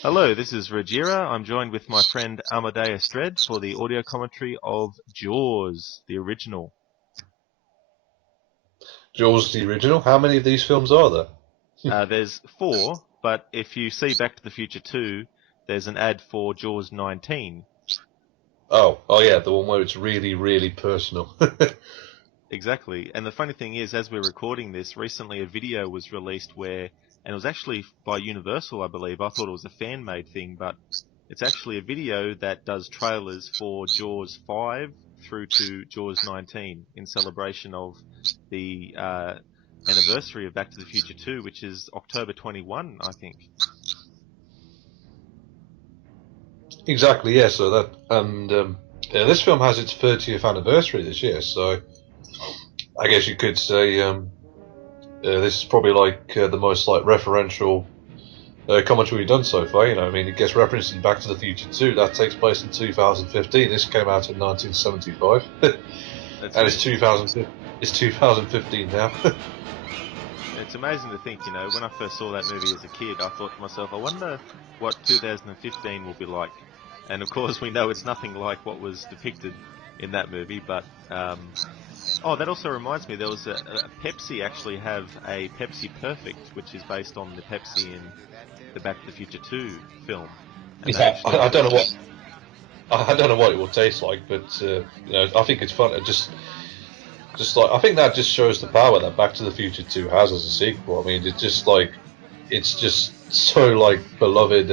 Hello, this is Rojira. I'm joined with my friend Amadeus Dredd for the audio commentary of Jaws, the original. Jaws the original. How many of these films are there? There's four, but if you see Back to the Future 2, there's an ad for Jaws 19. Oh yeah, the one where it's really, really personal. Exactly. And the funny thing is, as we're recording this, recently a video was released where, and it was actually by Universal, I believe. I thought it was a fan-made thing, but it's actually a video that does trailers for Jaws 5 through to Jaws 19 in celebration of the anniversary of Back to the Future 2, which is October 21, I think. Exactly, yeah. So that this film has its 30th anniversary this year. So I guess you could say this is probably like the most like referential commentary we've done so far. You know, I mean, it gets referenced in Back to the Future 2. That takes place in 2015. This came out in 1975, That's and it. it's 2015 now. It's amazing to think, when I first saw that movie as a kid, I thought to myself, I wonder what 2015 will be like. And of course, we know it's nothing like what was depicted in that movie. But oh, that also reminds me, there was a Pepsi actually have a Pepsi Perfect, which is based on the Pepsi in the Back to the Future 2 film, and they Yeah, actually I don't know what I don't know what it will taste like, but I think it's fun. Just like I think that just shows the power that Back to the Future 2 has as a sequel. I mean, it's just so like beloved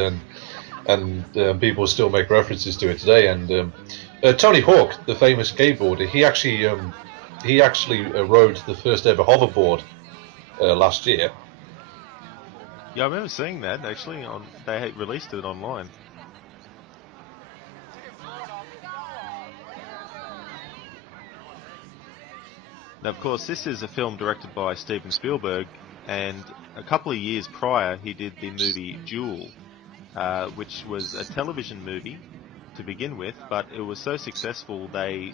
and people still make references to it today. And Tony Hawk, the famous skateboarder, he actually rode the first ever hoverboard last year. yeah, I remember seeing that actually on they had released it online. Now, of course, this is a film directed by Steven Spielberg, and a couple of years prior, he did the movie Duel, which was a television movie to begin with, but it was so successful they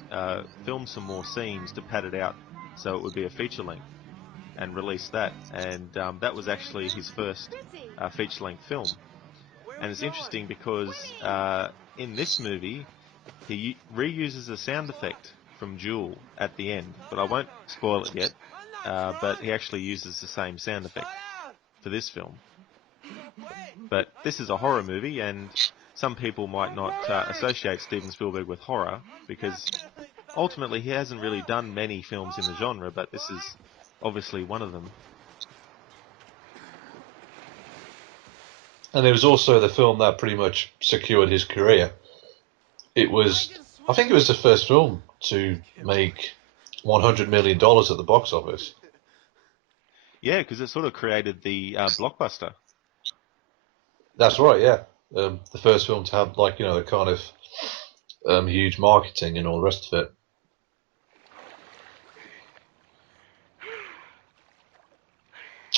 filmed some more scenes to pad it out so it would be a feature length and released that. And that was actually his first feature length film. And it's interesting because in this movie, he reuses a sound effect from Jewel at the end, but I won't spoil it yet. But he actually uses the same sound effect for this film. But this is a horror movie, and some people might not associate Steven Spielberg with horror because ultimately he hasn't really done many films in the genre, but this is obviously one of them. And it was also the film that pretty much secured his career. I think it was the first film to make $100 million at the box office. Yeah, because it sort of created the blockbuster. That's right, yeah. The first film to have like the kind of huge marketing and all the rest of it.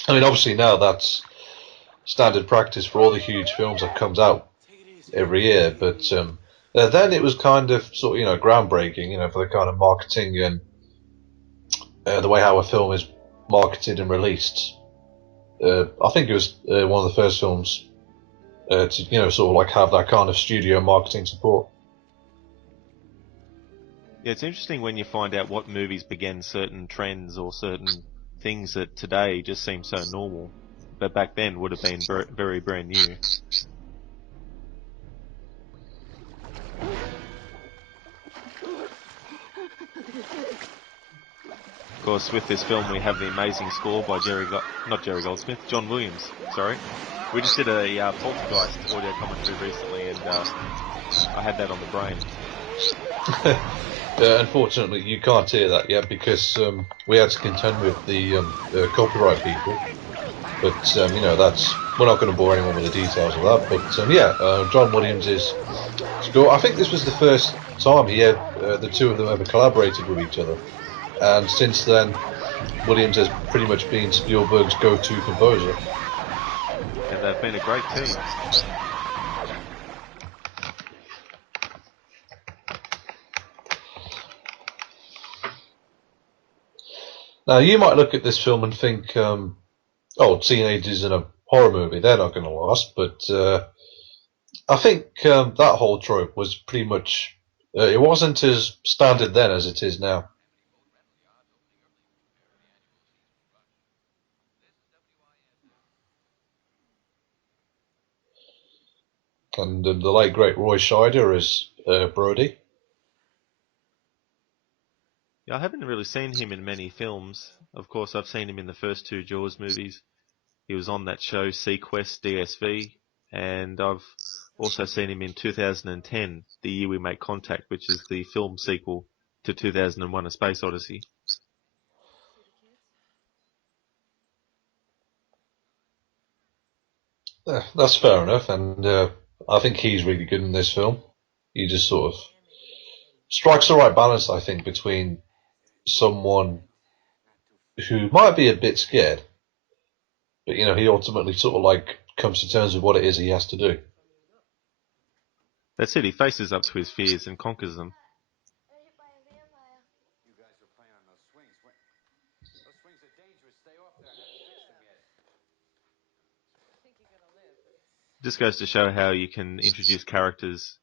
I mean, obviously now that's standard practice for all the huge films that comes out every year, but then it was kind of sort of groundbreaking, for the kind of marketing and the way how a film is marketed and released. I think it was one of the first films to sort of like have that kind of studio marketing support. Yeah, it's interesting when you find out what movies began certain trends or certain things that today just seem so normal, but back then would have been very, very brand new. Of course, with this film, we have the amazing score by not Jerry Goldsmith, John Williams. Sorry, we just did a Poltergeist audio commentary recently, and I had that on the brain. Unfortunately, you can't hear that yet because we had to contend with the copyright people. But that's we're not going to bore anyone with the details of that. But John Williams is score. I think this was the first time the two of them ever collaborated with each other, and since then, Williams has pretty much been Spielberg's go-to composer. And they've been a great team. Now, you might look at this film and think, oh, teenagers in a horror movie, they're not going to last. But I think that whole trope was pretty much. It wasn't as standard then as it is now. And the late great Roy Scheider as Brody. Yeah, I haven't really seen him in many films. Of course, I've seen him in the first two Jaws movies. He was on that show Sequest DSV, and I've also seen him in 2010, The Year We Make Contact, which is the film sequel to 2001: A Space Odyssey. That's fair enough, and I think he's really good in this film. He just sort of strikes the right balance, I think, between someone who might be a bit scared, but he ultimately sort of like comes to terms with what it is he has to do. That's it, he faces up to his fears and conquers them. Just goes to show how you can introduce characters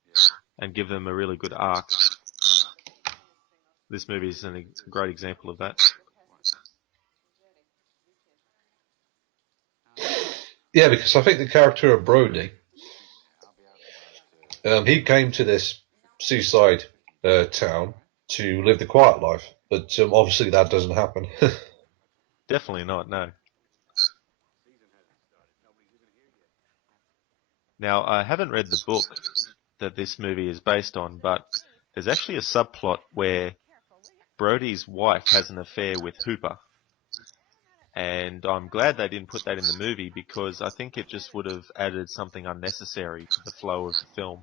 and give them a really good arc. This movie is a great example of that. Yeah, because I think the character of Brody, he came to this seaside town to live the quiet life, but obviously that doesn't happen. Definitely not, no. Now, I haven't read the book that this movie is based on, but there's actually a subplot where Brody's wife has an affair with Hooper. And I'm glad they didn't put that in the movie because I think it just would have added something unnecessary to the flow of the film.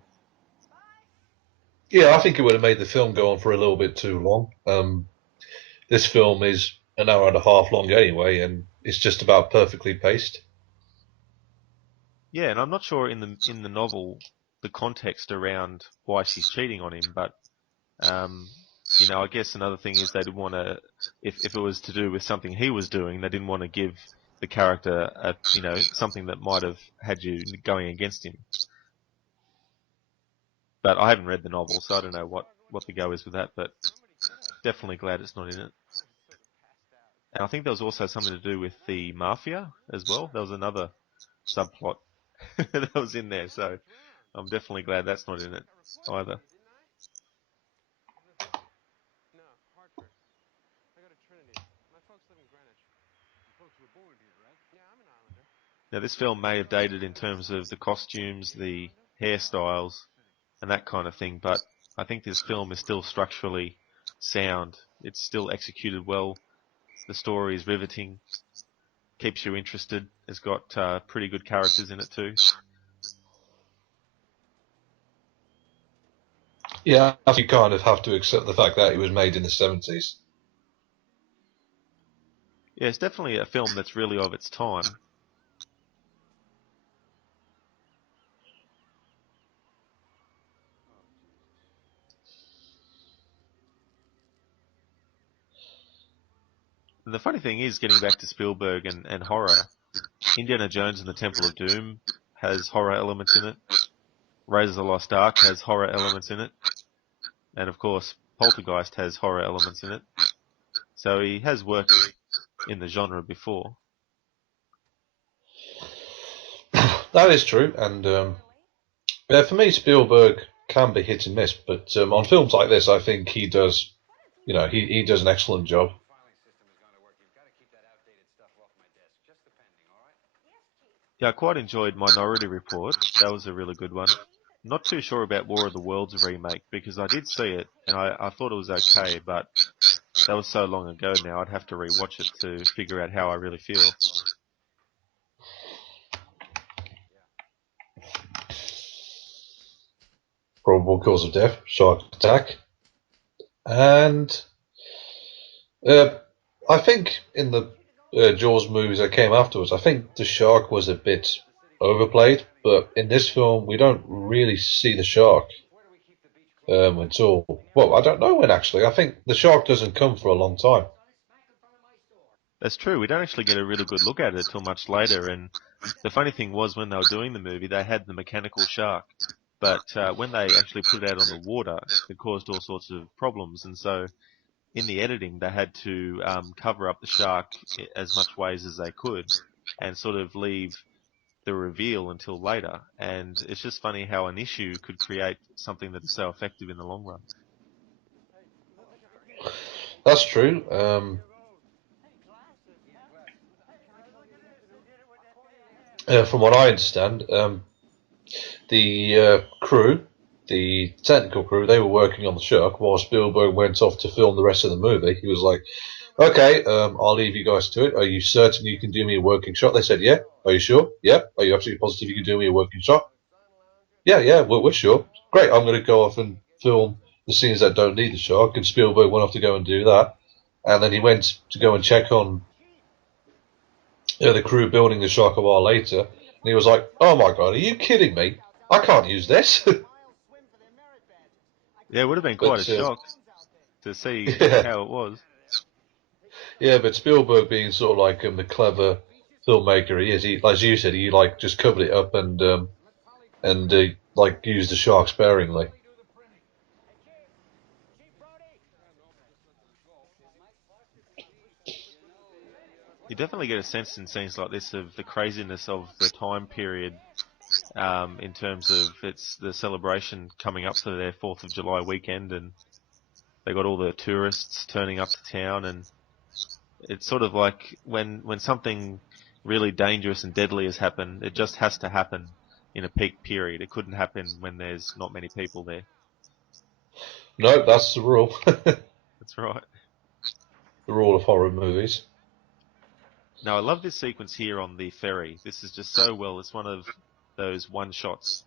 Yeah, I think it would have made the film go on for a little bit too long. This film is an hour and a half long anyway, and it's just about perfectly paced. Yeah, and I'm not sure in the novel the context around why she's cheating on him, but um, I guess another thing is they didn't want to, if it was to do with something he was doing, they didn't want to give the character something that might have had you going against him. But I haven't read the novel, so I don't know what the go is with that. But definitely glad it's not in it. And I think there was also something to do with the mafia as well. There was another subplot that was in there, so I'm definitely glad that's not in it either. Now, this film may have dated in terms of the costumes, the hairstyles, and that kind of thing, but I think this film is still structurally sound. It's still executed well. The story is riveting, keeps you interested. It's got pretty good characters in it too. Yeah, you kind of have to accept the fact that it was made in the 70s. Yeah, it's definitely a film that's really of its time. And the funny thing is, getting back to Spielberg and horror, Indiana Jones and the Temple of Doom has horror elements in it. Raiders of the Lost Ark has horror elements in it. And of course, Poltergeist has horror elements in it. So he has worked in the genre before. That is true, and yeah, for me, Spielberg can be hit and miss, but on films like this, I think he does, he does an excellent job. Yeah, I quite enjoyed Minority Report. That was a really good one. Not too sure about War of the Worlds remake because I did see it and I thought it was okay, but that was so long ago now I'd have to rewatch it to figure out how I really feel. Probable cause of death, shark attack, and uh, I think in the Jaws movies that came afterwards, I think the shark was a bit overplayed, but in this film, we don't really see the shark until, well, I don't know when actually. I think the shark doesn't come for a long time. That's true. We don't actually get a really good look at it till much later, and the funny thing was when they were doing the movie, they had the mechanical shark, but when they actually put it out on the water, it caused all sorts of problems, and so in the editing, they had to cover up the shark as much ways as they could, and sort of leave the reveal until later. And it's just funny how an issue could create something that is so effective in the long run. That's true. From what I understand, the crew, the technical crew, they were working on the shark while Spielberg went off to film the rest of the movie. He was like, "Okay, I'll leave you guys to it. Are you certain you can do me a working shot?" They said, "Yeah." "Are you sure?" "Yeah." "Are you absolutely positive you can do me a working shot?" "Yeah, yeah, we're sure." "Great, I'm going to go off and film the scenes that don't need the shark." And Spielberg went off to go and do that. And then he went to go and check on the crew building the shark a while later. And he was like, "Oh my god, are you kidding me? I can't use this." Yeah, it would have been quite a But shock to see yeah, how it was. yeah, but Spielberg being sort of like the clever filmmaker he is, he, as you said, he like just covered it up and like used the shark sparingly. You definitely get a sense in scenes like this of the craziness of the time period, in terms of it's the celebration coming up for their 4th of July weekend, and they got all the tourists turning up to town, and it's sort of like when something really dangerous and deadly has happened, it just has to happen in a peak period. It couldn't happen when there's not many people there. No, that's the rule. The That's right. rule of horror movies. Now, I love this sequence here on the ferry. This is just so well. It's one of those one shots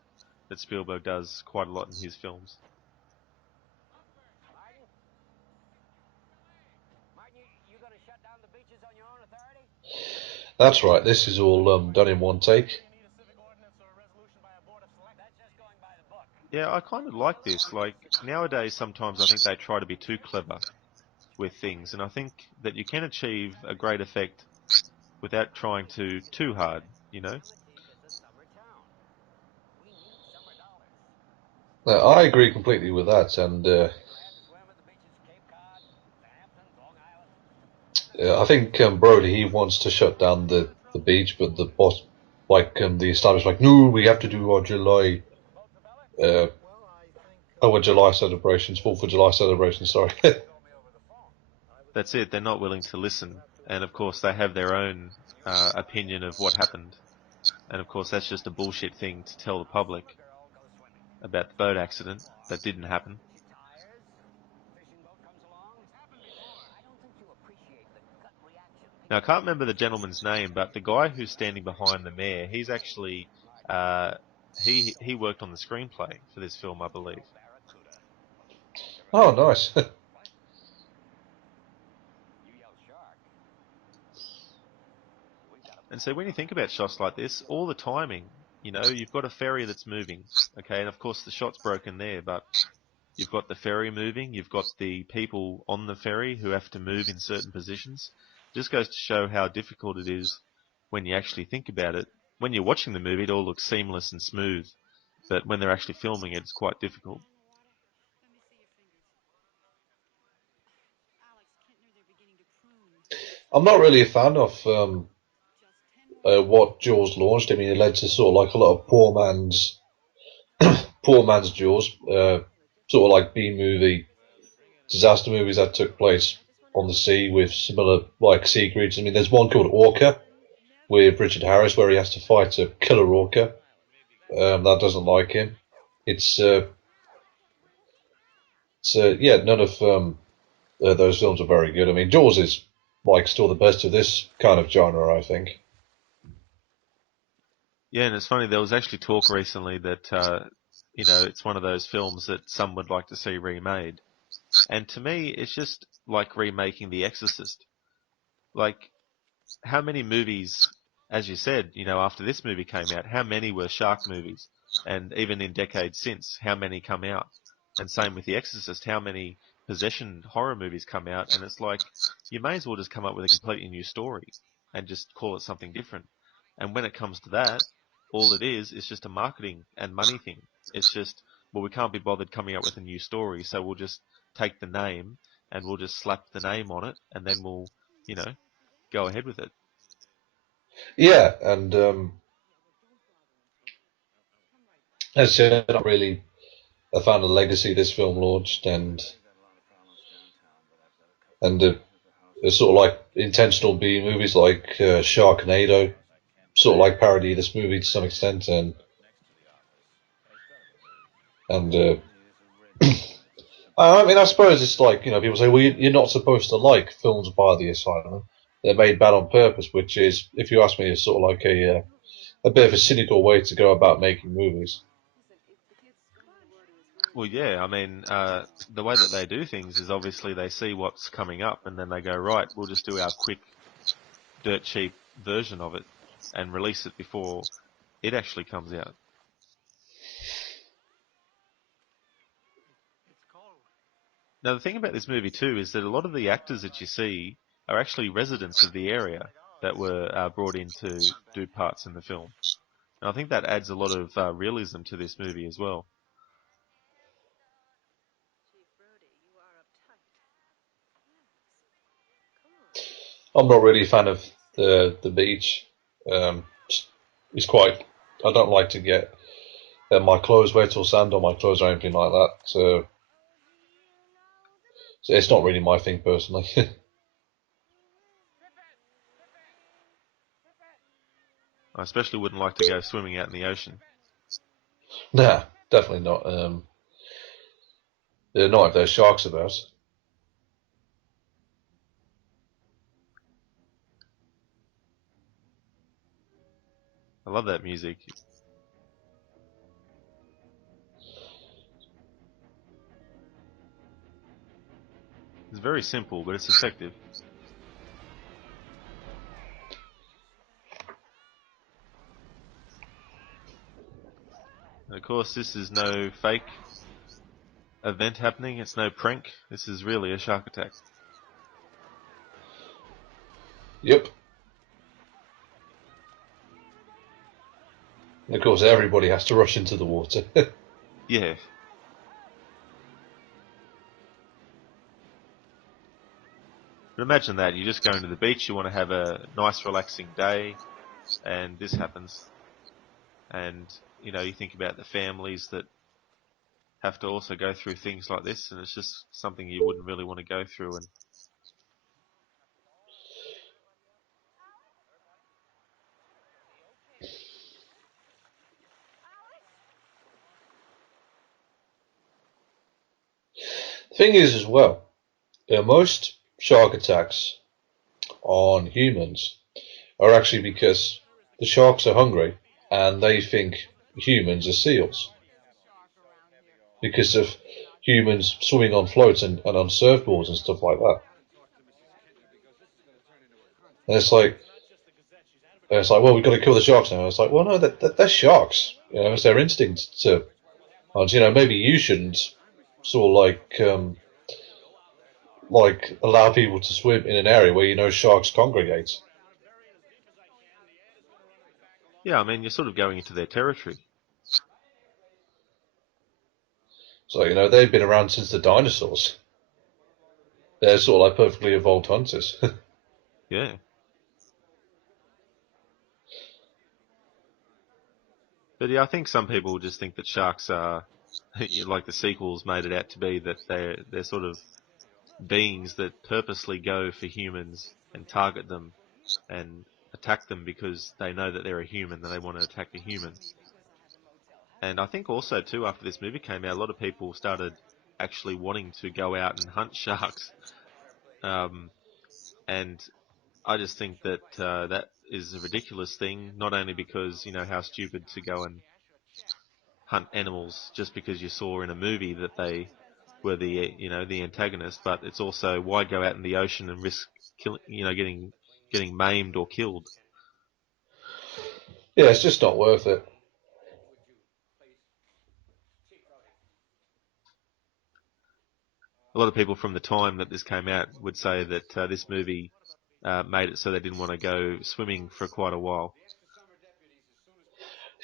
that Spielberg does quite a lot in his films. That's right. This is all done in one take. Yeah, I kind of like this. Like, nowadays, sometimes I think they try to be too clever with things, and I think that you can achieve a great effect without trying too hard, you know? I agree completely with that, and I think Brody he wants to shut down the beach, but the boss, like the establishment, like, no, we have to do our July, uh, our July celebrations, Fourth of July celebrations. Sorry. That's it. They're not willing to listen, and of course, they have their own opinion of what happened, and of course, that's just a bullshit thing to tell the public about the boat accident that didn't happen. Now, I can't remember the gentleman's name, but the guy who's standing behind the mayor, he's actually uh, he worked on the screenplay for this film, I believe. Oh, nice. And so when you think about shots like this, all the timing, you've got a ferry that's moving, okay, and of course the shot's broken there, but you've got the ferry moving, you've got the people on the ferry who have to move in certain positions. It just goes to show how difficult it is when you actually think about it. When you're watching the movie, it all looks seamless and smooth, but when they're actually filming it, it's quite difficult. I'm not really a fan of what Jaws launched. I mean, it led to sort of like a lot of poor man's Jaws, sort of like B movie disaster movies that took place on the sea with similar like sea creatures. I mean, there's one called Orca with Richard Harris where he has to fight a killer orca that doesn't like him. It's yeah, none of those films are very good. I mean, Jaws is like still the best of this kind of genre, I think. Yeah, and it's funny, there was actually talk recently that, it's one of those films that some would like to see remade. And to me, it's just like remaking The Exorcist. Like, how many movies, as you said, after this movie came out, how many were shark movies? And even in decades since, how many come out? And same with The Exorcist, how many possession horror movies come out? And it's like, you may as well just come up with a completely new story and just call it something different. And when it comes to that, all it is just a marketing and money thing. It's just, well, we can't be bothered coming up with a new story, so we'll just take the name and we'll just slap the name on it, and then we'll, go ahead with it. Yeah, and as I said, I'm not really a fan of the legacy this film launched, and the sort of like intentional B movies like Sharknado, sort of like parody this movie to some extent, and I mean, I suppose it's like, people say, well, you're not supposed to like films by the Asylum. They're made bad on purpose, which is, if you ask me, is sort of like a bit of a cynical way to go about making movies. Well, yeah, I mean, the way that they do things is obviously they see what's coming up and then they go, right, we'll just do our quick, dirt cheap version of it and release it before it actually comes out. Now, the thing about this movie too is that a lot of the actors that you see are actually residents of the area that were brought in to do parts in the film. And I think that adds a lot of realism to this movie as well. I'm not really a fan of the beach. Um, it's quite. I don't like to get my clothes wet or sand on my clothes or anything like that. So it's not really my thing personally. I especially wouldn't like to go swimming out in the ocean. Nah, definitely not. Not if there's sharks about. I love that music. It's very simple, but it's effective. And of course, this is no fake event happening. It's no prank. This is really a shark attack. Yep. And of course, everybody has to rush into the water. Yeah. But imagine that. You're just going to the beach. You want to have a nice, relaxing day, and this happens. And, you think about the families that have to also go through things like this, and it's just something you wouldn't really want to go through. And Thing is, as well, most shark attacks on humans are actually because the sharks are hungry and they think humans are seals because of humans swimming on floats and on surfboards and stuff like that. And it's like, well, we've got to kill the sharks now. And it's like, well, no, they're sharks. It's their instinct to. And, maybe you shouldn't sort of like allow people to swim in an area where sharks congregate. yeah, I mean, you're sort of going into their territory. So they've been around since the dinosaurs. They're sort of like perfectly evolved hunters. Yeah. But yeah, I think some people just think that sharks are, like the sequels made it out to be, that they're sort of beings that purposely go for humans and target them and attack them because they know that they're a human and they want to attack a human. And I think also too, after this movie came out, a lot of people started actually wanting to go out and hunt sharks. Um, and I just think that that is a ridiculous thing. Not only because how stupid to go and hunt animals just because you saw in a movie that they were the antagonist, but it's also why go out in the ocean and risk getting maimed or killed. Yeah, it's just not worth it. A lot of people from the time that this came out would say that this movie made it so they didn't want to go swimming for quite a while.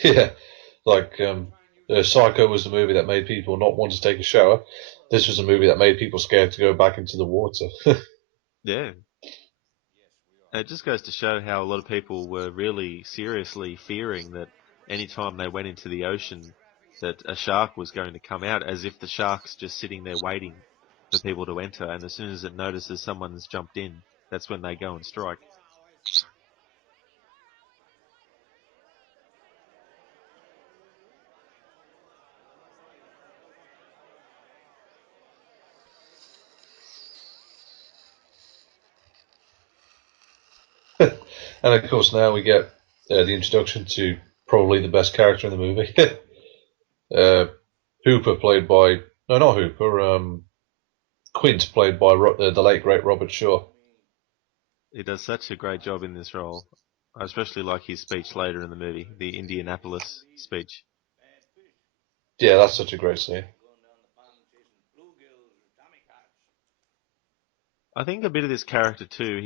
Yeah, like Psycho was the movie that made people not want to take a shower. This was a movie that made people scared to go back into the water. Yeah. And it just goes to show how a lot of people were really seriously fearing that any time they went into the ocean, that a shark was going to come out, as if the shark's just sitting there waiting for people to enter. And as soon as it notices someone's jumped in, that's when they go and strike. And of course, now we get the introduction to probably the best character in the movie. uh, Hooper, played by no, not Hooper. Quint, played by the late great Robert Shaw. He does such a great job in this role. I especially like his speech later in the movie, the Indianapolis speech. Yeah, that's such a great scene. I think a bit of this character too,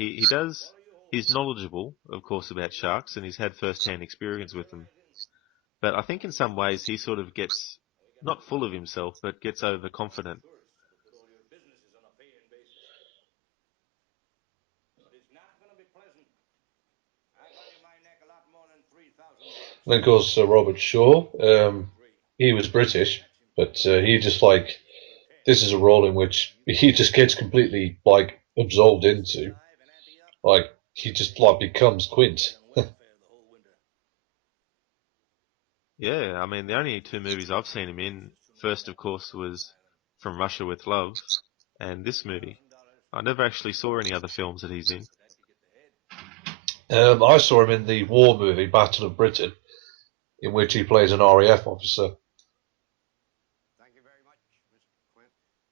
he's knowledgeable, of course, about sharks, and he's had first-hand experience with them. But I think in some ways he sort of gets, not full of himself, but gets overconfident. And of course, Robert Shaw, he was British, but he just like this is a role in which he just gets completely like absorbed into, like he just like becomes Quint. Yeah, I mean, the only two movies I've seen him in, first, of course, was From Russia with Love, and this movie. I never actually saw any other films that he's in. I saw him in the war movie Battle of Britain, in which he plays an RAF officer.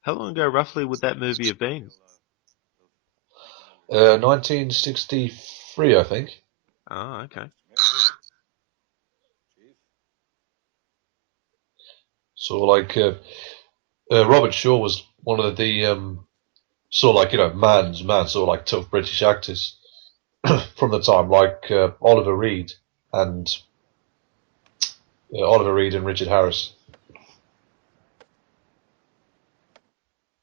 How long ago, roughly, would that movie have been? 1963, I think. Oh, okay. So like Robert Shaw was one of the sort of like man's man, sort of like tough British actors from the time, like and Oliver Reed and Richard Harris.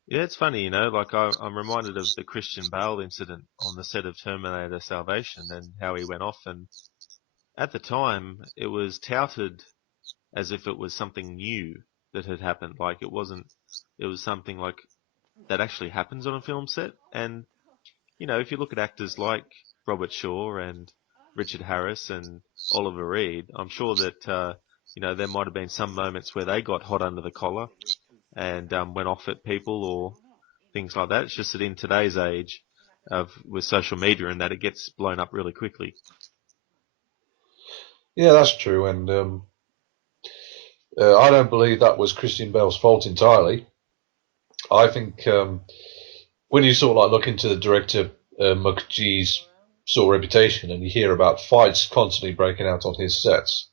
Yeah, it's funny, like I'm reminded of the Christian Bale incident on the set of Terminator Salvation and how he went off. And at the time, it was touted as if it was something new that had happened. Like it was something like that actually happens on a film set. And, if you look at actors like Robert Shaw and Richard Harris and Oliver Reed, I'm sure that, there might have been some moments where they got hot under the collar and went off at people or things like that. It's just that in today's age with social media and that, it gets blown up really quickly. Yeah, that's true, and I don't believe that was Christian Bale's fault entirely. I think when you sort of like look into the director McGee's sort of reputation, and you hear about fights constantly breaking out on his sets,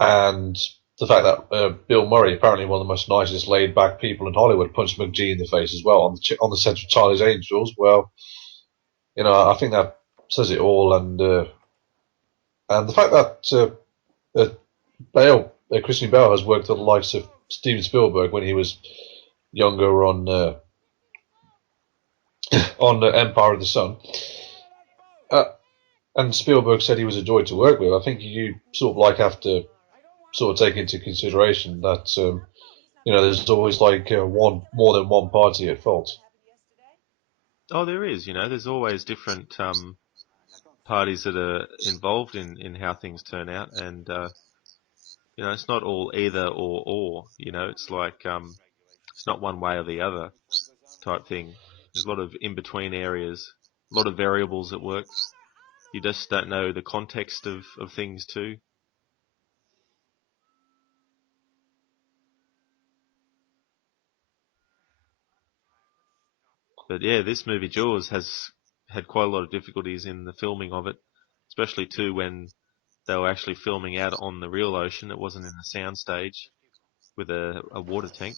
and the fact that Bill Murray, apparently one of the most nicest, laid-back people in Hollywood, punched McGee in the face as well on the set of Charlie's Angels. Well, I think that says it all, and the fact that Christian Bale has worked with the likes of Steven Spielberg when he was younger on Empire of the Sun. Uh, and Spielberg said he was a joy to work with. I think you sort of like have to sort of take into consideration that there's always like one more than one party at fault. Oh, there is, there's always different parties that are involved in how things turn out. And, it's not all either or, it's like, it's not one way or the other type thing. There's a lot of in between areas, a lot of variables at work. You just don't know the context of things too. But yeah, this movie Jaws has had quite a lot of difficulties in the filming of it, especially too when they were actually filming out on the real ocean. It wasn't in a sound stage with a water tank.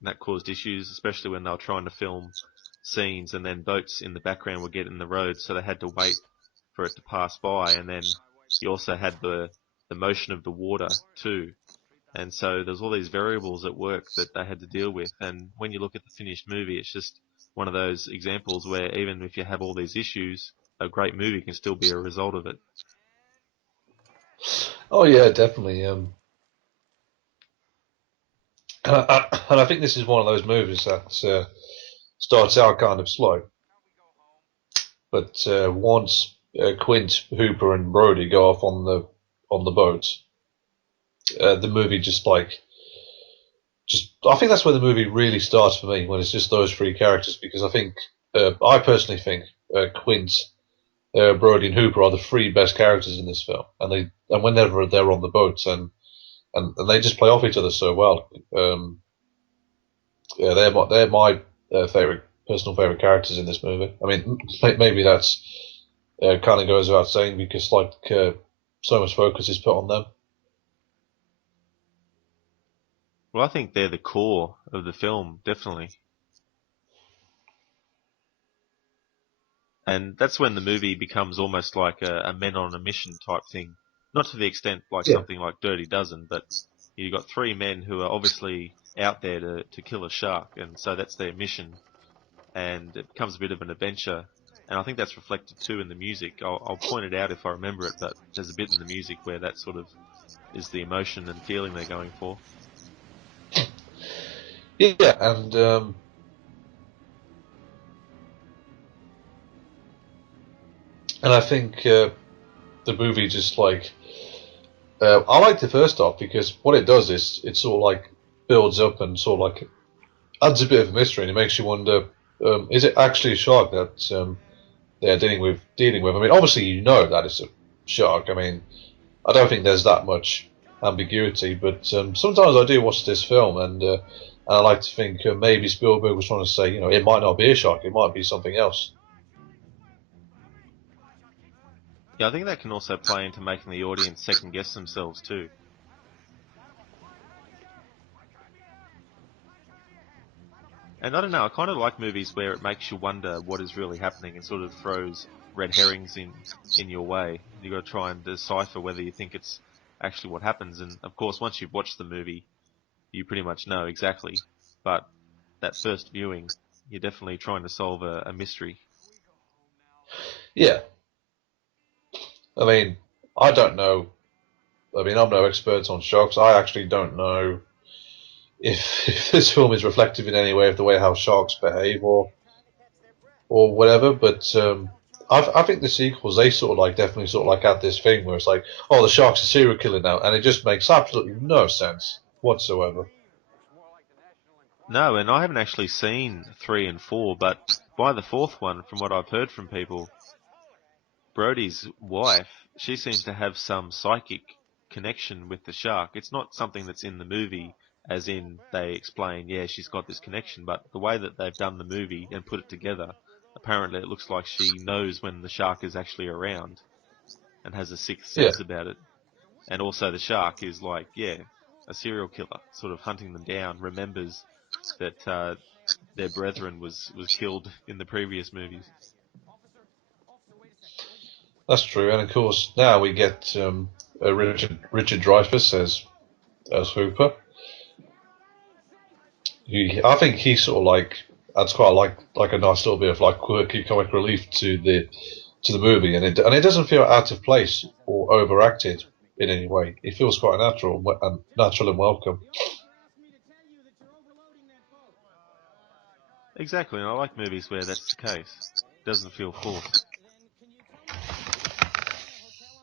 And that caused issues, especially when they were trying to film scenes and then boats in the background would get in the road, so they had to wait for it to pass by. And then you also had the the motion of the water too. And so there's all these variables at work that they had to deal with. And when you look at the finished movie, it's just one of those examples where even if you have all these issues, a great movie can still be a result of it. Oh yeah, definitely. And I think this is one of those movies that starts out kind of slow, but once Quint, Hooper, and Brody go off on the boat, the movie just I think that's where the movie really starts for me, when it's just those three characters, because I personally think Quint, Brody, and Hooper are the three best characters in this film, and whenever they're on the boats, and they just play off each other so well. Yeah, they're my favorite personal favorite characters in this movie. I mean, maybe that's kind of goes without saying, because so much focus is put on them. Well, I think they're the core of the film, definitely. And that's when the movie becomes almost like a men on a mission type thing. Not to the extent like Yeah, something like Dirty Dozen, but you've got three men who are obviously out there to kill a shark, and so that's their mission, and it becomes a bit of an adventure. And I think that's reflected too in the music. I'll point it out if I remember it, but there's a bit in the music where that sort of is the emotion and feeling they're going for. yeah, and I think the movie just I like the first half, because what it does is it sort of like builds up and sort of like adds a bit of a mystery, and it makes you wonder, is it actually a shark that they're dealing with? I mean, obviously you know that it's a shark. I mean, I don't think there's that much ambiguity, but sometimes I do watch this film, and I like to think maybe Spielberg was trying to say, it might not be a shark, it might be something else. Yeah, I think that can also play into making the audience second guess themselves too. And I don't know, I kind of like movies where it makes you wonder what is really happening and sort of throws red herrings in your way. You got to try and decipher whether you think it's actually what happens. And of course, once you've watched the movie, you pretty much know exactly. But that first viewing, you're definitely trying to solve a mystery. Yeah, I mean, I don't know. I mean, I'm no expert on sharks. I actually don't know if this film is reflective in any way of the way how sharks behave, or whatever. But I think the sequels, they sort of like definitely sort of like add this thing where it's like, oh, the shark's a serial killer now, and it just makes absolutely no sense whatsoever. No, and I haven't actually seen 3 and 4, but by the fourth one, from what I've heard from people, Brody's wife, she seems to have some psychic connection with the shark. It's not something that's in the movie, as in they explain, yeah, she's got this connection, but the way that they've done the movie and put it together, apparently it looks like she knows when the shark is actually around and has a sixth Yeah, sense about it. And also the shark is like, yeah, a serial killer, sort of hunting them down, remembers that their brethren was killed in the previous movies. that's true. And of course, now we get Richard Dreyfuss as Hooper. I think he sort of like adds quite like a nice little bit of like quirky comic relief to the movie, and it doesn't feel out of place or overacted in any way. It feels quite natural and welcome. Exactly, and I like movies where that's the case. It doesn't feel forced.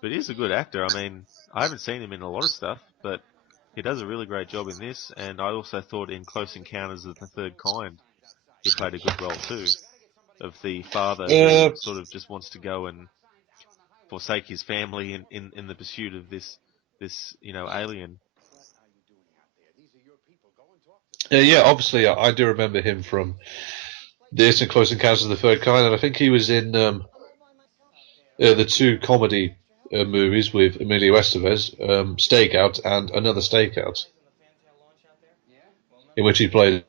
But he's a good actor. I mean, I haven't seen him in a lot of stuff, but he does a really great job in this, and I also thought in Close Encounters of the Third Kind, he played a good role too, of the father who Uh, sort of just wants to go and forsake his family in the pursuit of this alien. yeah, obviously, I do remember him from this and Close Encounters of the Third Kind, and I think he was in the two comedy movies with Emilio Estevez, Stakeout and Another Stakeout, in which he plays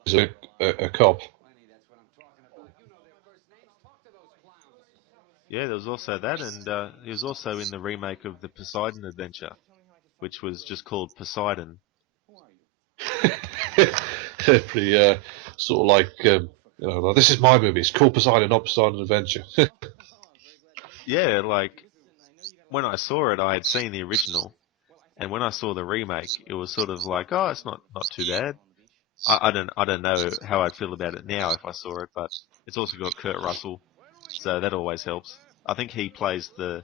a cop. Yeah, there was also that, and he was also in the remake of the Poseidon Adventure. which was just called Poseidon. Pretty sort of like this is my movie. It's called Poseidon, not Poseidon Adventure. Yeah, like when I saw it, I had seen the original, and when I saw the remake, it was sort of like, oh, it's not too bad. I don't know how I'd feel about it now if I saw it, but it's also got Kurt Russell, so that always helps. I think he plays the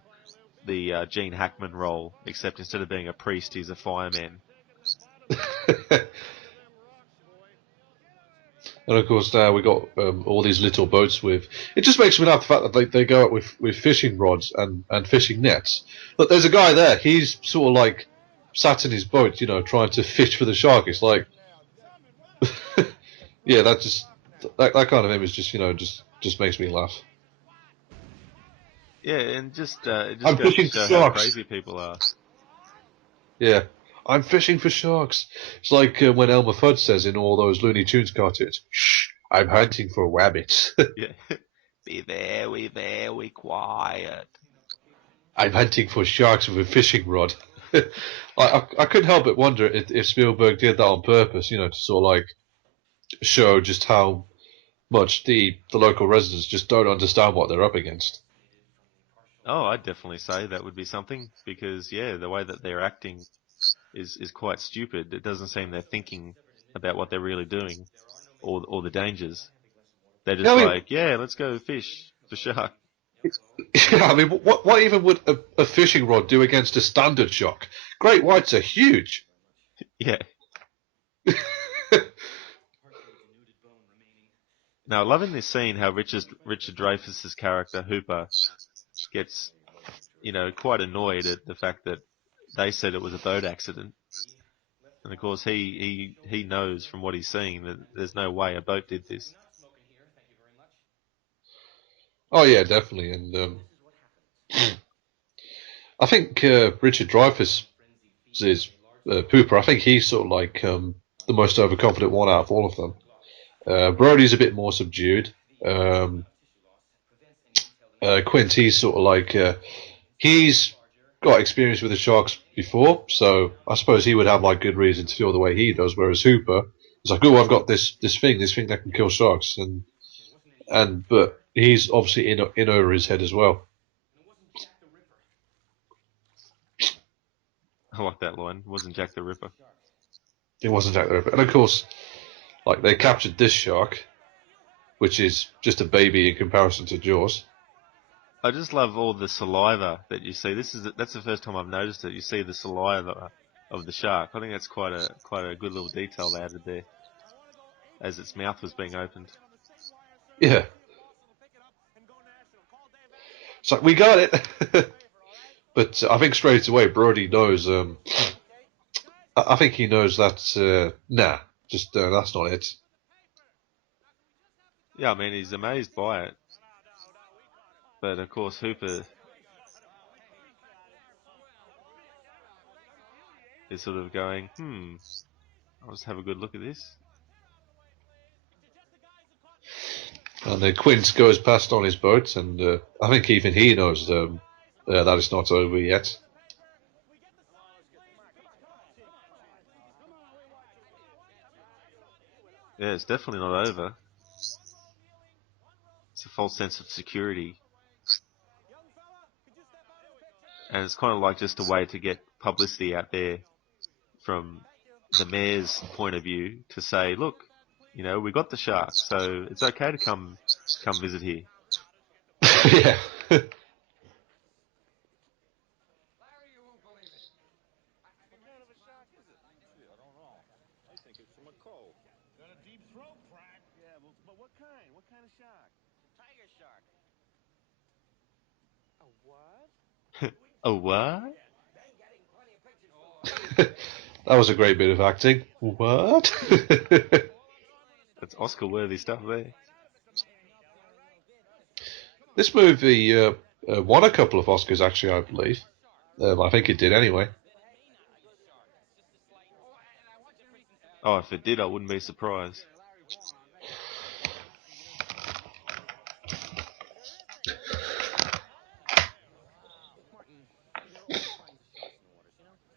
Gene Hackman role, except instead of being a priest, he's a fireman. And of course now we got all these little boats with. It just makes me laugh the fact that they go out with fishing rods and fishing nets. But there's a guy there. He's sort of like sat in his boat, trying to fish for the shark. It's like, yeah, that kind of image just makes me laugh. Yeah, and it just I'm goes to fishing for show how sharks. crazy people are. Yeah, I'm fishing for sharks. It's like when Elmer Fudd says in all those Looney Tunes cartoons, "Shh, I'm hunting for rabbits." Yeah, be very quiet. I'm hunting for sharks with a fishing rod. I couldn't help but wonder if Spielberg did that on purpose, to sort of like show just how much the local residents just don't understand what they're up against. Oh, I'd definitely say that would be something because yeah, the way that they're acting is quite stupid. It doesn't seem they're thinking about what they're really doing or the dangers. They're Yeah, just I mean, like, yeah, let's go fish for shark. yeah, I mean, what even would a fishing rod do against a standard shark? Great whites are huge. Yeah. Now, loving this scene, how Richard Dreyfuss's character Hooper gets, quite annoyed at the fact that they said it was a boat accident, and of course he knows from what he's seeing that there's no way a boat did this. Oh yeah, definitely, and I think Richard Dreyfuss is Pooper. I think he's sort of like the most overconfident one out of all of them. Brody's a bit more subdued. Um, Quint, he's sort of like he's got experience with the Sharks before, so I suppose he would have like good reason to feel the way he does. Whereas Hooper is like, oh, I've got this thing that can kill sharks, but he's obviously in over his head as well. I like that line. It wasn't Jack the Ripper. It wasn't Jack the Ripper, and of course, like they captured this shark, which is just a baby in comparison to Jaws. I just love all the saliva that you see. That's the first time I've noticed it. You see the saliva of the shark. I think that's quite a good little detail they added there, as its mouth was being opened. Yeah, it's like we got it. But I think straight away Brody knows. I think he knows that. Nah, just that's not it. Yeah, I mean he's amazed by it, but of course Hooper is sort of going, I'll just have a good look at this. And Quint goes past on his boat, and I think even he knows that it's not over yet. Yeah, it's definitely not over. It's a false sense of security, and it's kind of like just a way to get publicity out there from the mayor's point of view to say, look, we got the shark, so it's okay to come visit here. Yeah. A what? That was a great bit of acting. What? That's Oscar-worthy stuff there. This movie won a couple of Oscars, actually, I believe. I think it did anyway. Oh, if it did, I wouldn't be surprised.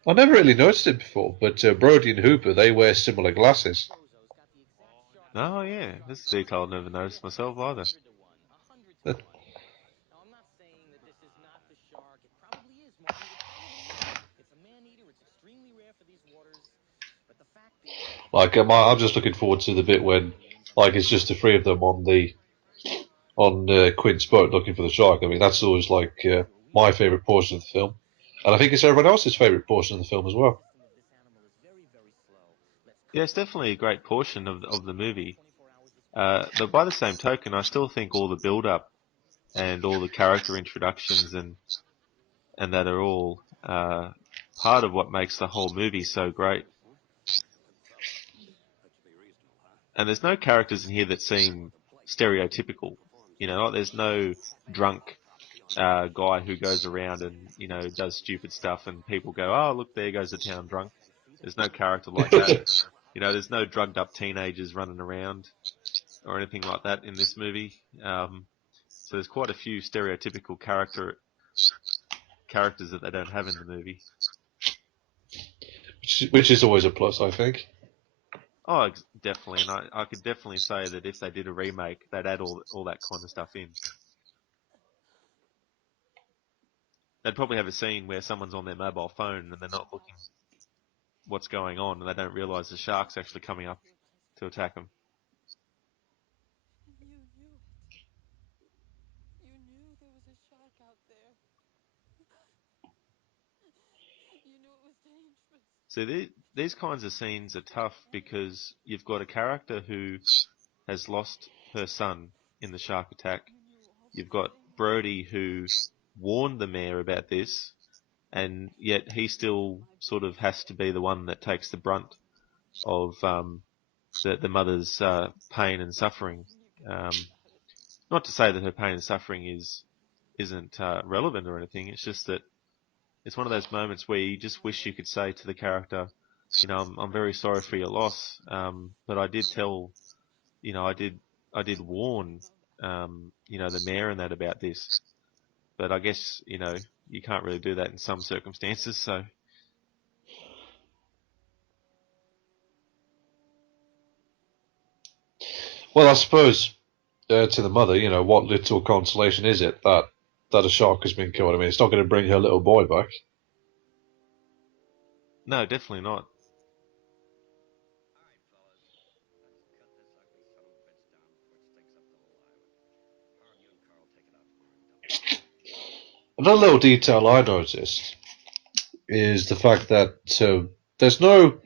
I never really noticed it before, but Brody and Hooper, they wear similar glasses. Oh yeah, this is a detail I never noticed myself either. Like, I'm just looking forward to the bit when, like, it's just the three of them on Quint's boat looking for the shark. I mean, that's always like my favourite portion of the film, and I think it's everyone else's favourite portion of the film as well. Yeah, it's definitely a great portion of the movie. But by the same token, I still think all the build up and all the character introductions and that are all part of what makes the whole movie so great. And there's no characters in here that seem stereotypical. You know, like there's no drunk guy who goes around and does stupid stuff, and people go, "Oh, look, there goes the town drunk." There's no character like that. There's no drugged up teenagers running around or anything like that in this movie. So there's quite a few stereotypical characters that they don't have in the movie. Which is always a plus, I think. Oh, definitely, and I could definitely say that if they did a remake, they'd add all that kind of stuff in. They'd probably have a scene where someone's on their mobile phone and they're not looking what's going on, and they don't realise the shark's actually coming up to attack them. So these kinds of scenes are tough because you've got a character who has lost her son in the shark attack. You've got Brody who warned the mayor about this, and yet he still sort of has to be the one that takes the brunt of the mother's pain and suffering. Not to say that her pain and suffering isn't relevant or anything. It's just that it's one of those moments where you just wish you could say to the character, I'm very sorry for your loss, but I did tell, I did warn, the mayor and that about this. But I guess, you can't really do that in some circumstances. So Well, I suppose to the mother, what little consolation is it that a shark has been killed? I mean, it's not going to bring her little boy back. no, definitely not. Another little detail I noticed is the fact that there's no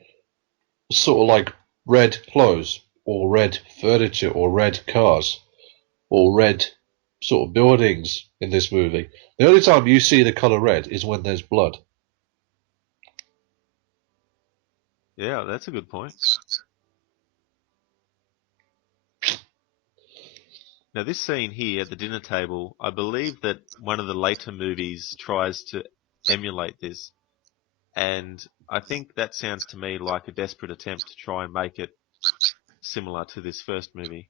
sort of like red clothes or red furniture or red cars or red sort of buildings in this movie. The only time you see the color red is when there's blood. Yeah, that's a good point. Now, this scene here at the dinner table, I believe that one of the later movies tries to emulate this, and I think that sounds to me like a desperate attempt to try and make it similar to this first movie.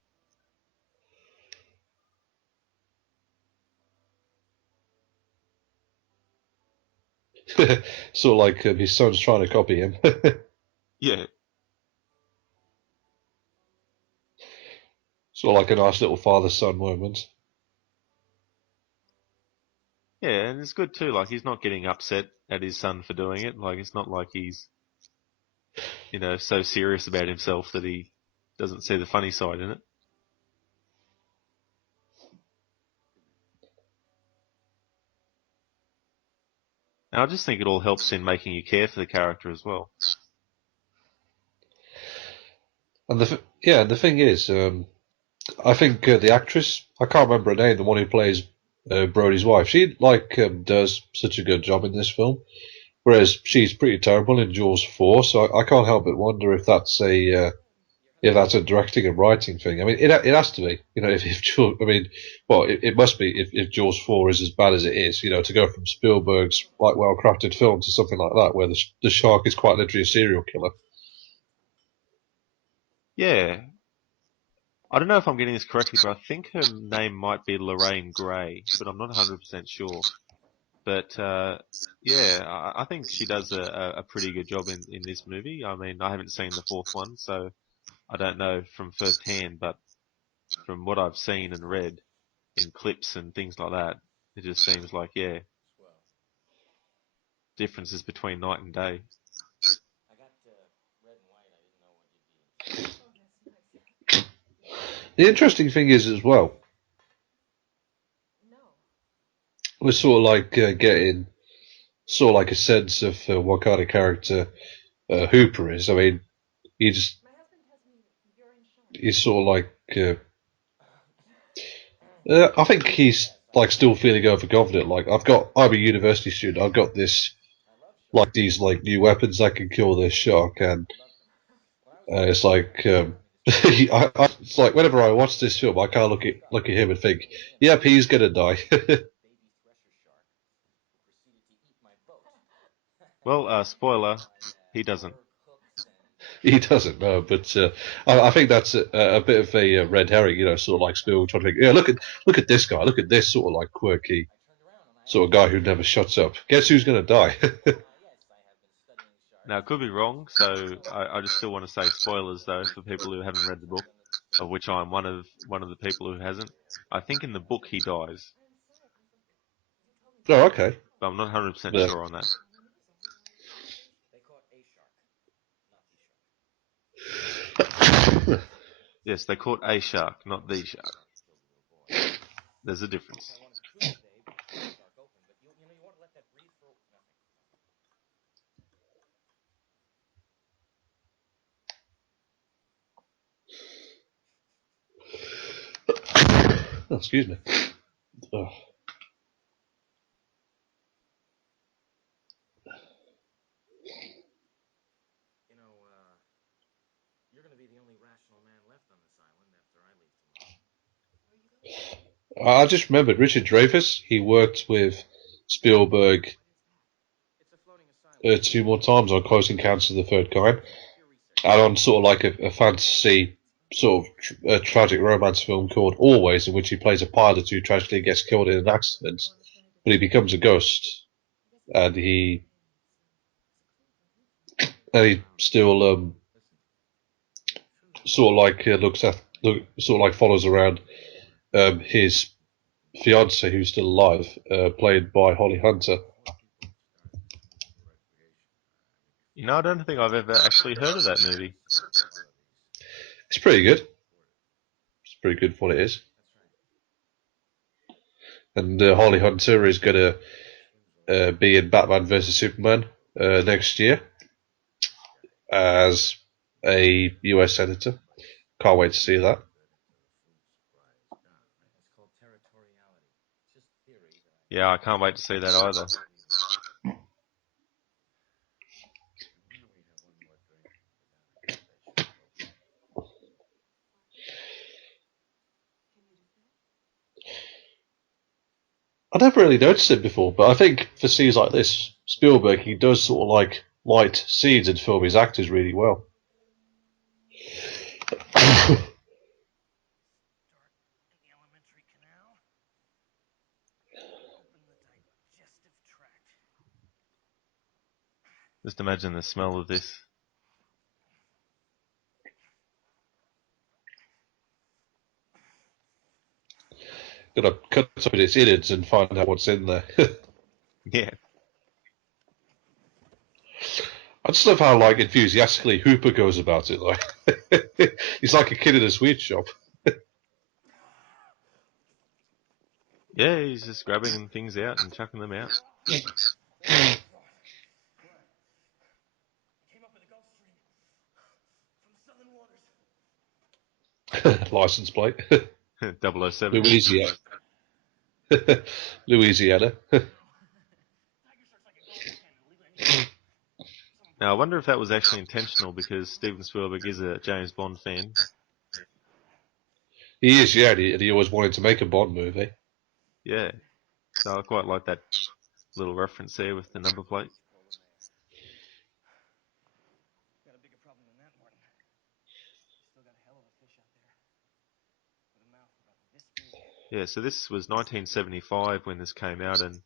Sort of like his son's trying to copy him. Yeah, Sort of like a nice little father-son moment. yeah, and it's good too. Like he's not getting upset at his son for doing it. Like it's not like he's, so serious about himself that he doesn't see the funny side in it. And I just think it all helps in making you care for the character as well. And the thing is, I think the actress, I can't remember her name, the one who plays Brody's wife, she like does such a good job in this film, whereas she's pretty terrible in Jaws 4. So I can't help but wonder if that's a directing and writing thing. I mean, it has to be, if Jaws, I mean, well, it must be if Jaws 4 is as bad as it is, to go from Spielberg's like well crafted film to something like that where the shark is quite literally a serial killer. Yeah, I don't know if I'm getting this correctly, but I think her name might be Lorraine Gray, but I'm not 100% sure. But yeah, I think she does a pretty good job in this movie. I mean, I haven't seen the fourth one, so I don't know from first hand, but from what I've seen and read in clips and things like that, it just seems like, yeah, differences between night and day. The interesting thing is as well, we're sort of like getting sort of like a sense of what kind of character Hooper is. I mean, he's he's sort of like I think he's like still feeling overconfident. Like I'm a university student. I've got these like new weapons that can kill this shark, and it's like it's like whenever I watch this film, I can't look at him and think, "Yep, he's gonna die." Well, spoiler, he doesn't. He doesn't know, but I think that's a bit of a red herring, sort of like Spielberg trying to think, yeah, look at this guy, look at this sort of like quirky sort of guy who never shuts up. Guess who's gonna die? Now, it could be wrong, so I just still want to say spoilers though for people who haven't read the book, of which I'm one of the people who hasn't. I think in the book he dies, Oh, okay. but I'm not 100% Yeah. sure on that. Yes, they caught a shark, not the shark. There's a difference. Oh, excuse me. Oh. I just remembered Richard Dreyfuss. He worked with Spielberg two more times on Close Encounters of the Third Kind, and on sort of like a fantasy sort of a tragic romance film called Always, in which he plays a pilot who tragically gets killed in an accident, but he becomes a ghost, and he still sort of like sort of like follows around his fiance who's still alive, played by Holly Hunter. You know, I don't think I've ever actually heard of that movie. It's pretty good. It's pretty good for what it is. And Holly Hunter is going to be in Batman vs Superman next year as a US senator. Can't wait to see that. Yeah, I can't wait to see that either. I never really noticed it before, but I think for scenes like this, Spielberg, he does sort of like light scenes and film his actors really well. Just imagine the smell of this. Gotta cut some of its innards and find out what's in there. Yeah. I just love how like enthusiastically Hooper goes about it. Like he's like a kid in a sweet shop. Yeah, he's just grabbing things out and chucking them out. License plate. 007. Louisiana. Louisiana. Now, I wonder if that was actually intentional because Steven Spielberg is a James Bond fan. He is, yeah, and he always wanted to make a Bond movie. Yeah. So I quite like that little reference there with the number plate. Yeah, so this was 1975 when this came out, and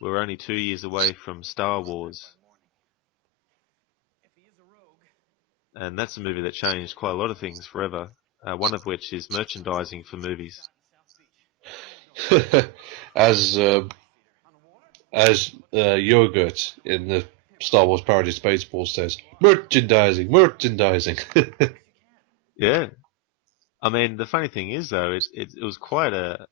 we're only 2 years away from Star Wars, and that's a movie that changed quite a lot of things forever. One of which is merchandising for movies. as yogurt in the Star Wars parody Spaceballs says, merchandising, merchandising. Yeah, I mean the funny thing is though, it was quite a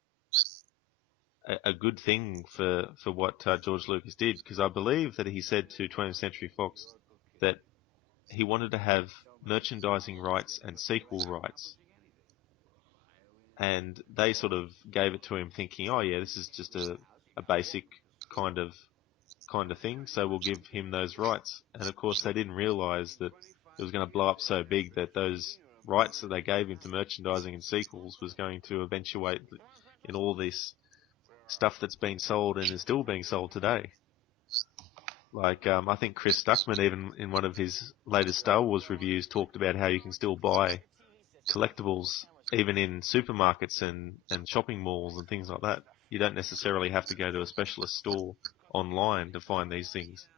good thing for what George Lucas did, because I believe that he said to 20th Century Fox that he wanted to have merchandising rights and sequel rights, and they sort of gave it to him thinking, oh yeah, this is just a basic kind of thing, so we'll give him those rights. And of course they didn't realize that it was going to blow up so big that those rights that they gave him to merchandising and sequels was going to eventuate in all this stuff that's been sold and is still being sold today. Like, I think Chris Stuckman, even in one of his latest Star Wars reviews, talked about how you can still buy collectibles even in supermarkets and shopping malls and things like that. You don't necessarily have to go to a specialist store online to find these things.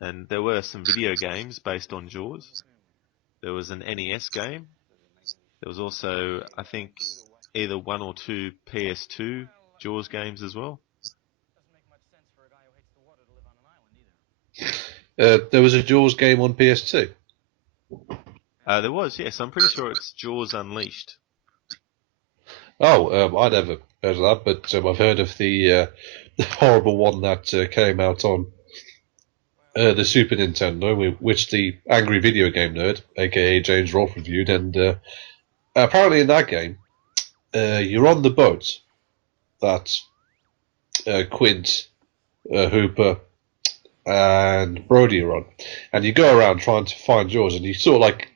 And there were some video games based on Jaws. There was an NES game. There was also, I think, either one or two PS2 Jaws games as well. There was a Jaws game on PS2. There was, yes. I'm pretty sure it's Jaws Unleashed. Oh, I never heard of that, but I've heard of the horrible one that came out on the Super Nintendo, which the Angry Video Game Nerd, aka James Rolfe, reviewed, and apparently in that game, you're on the boat that Quint, Hooper, and Brody are on, and you go around trying to find Jaws, and you sort of like,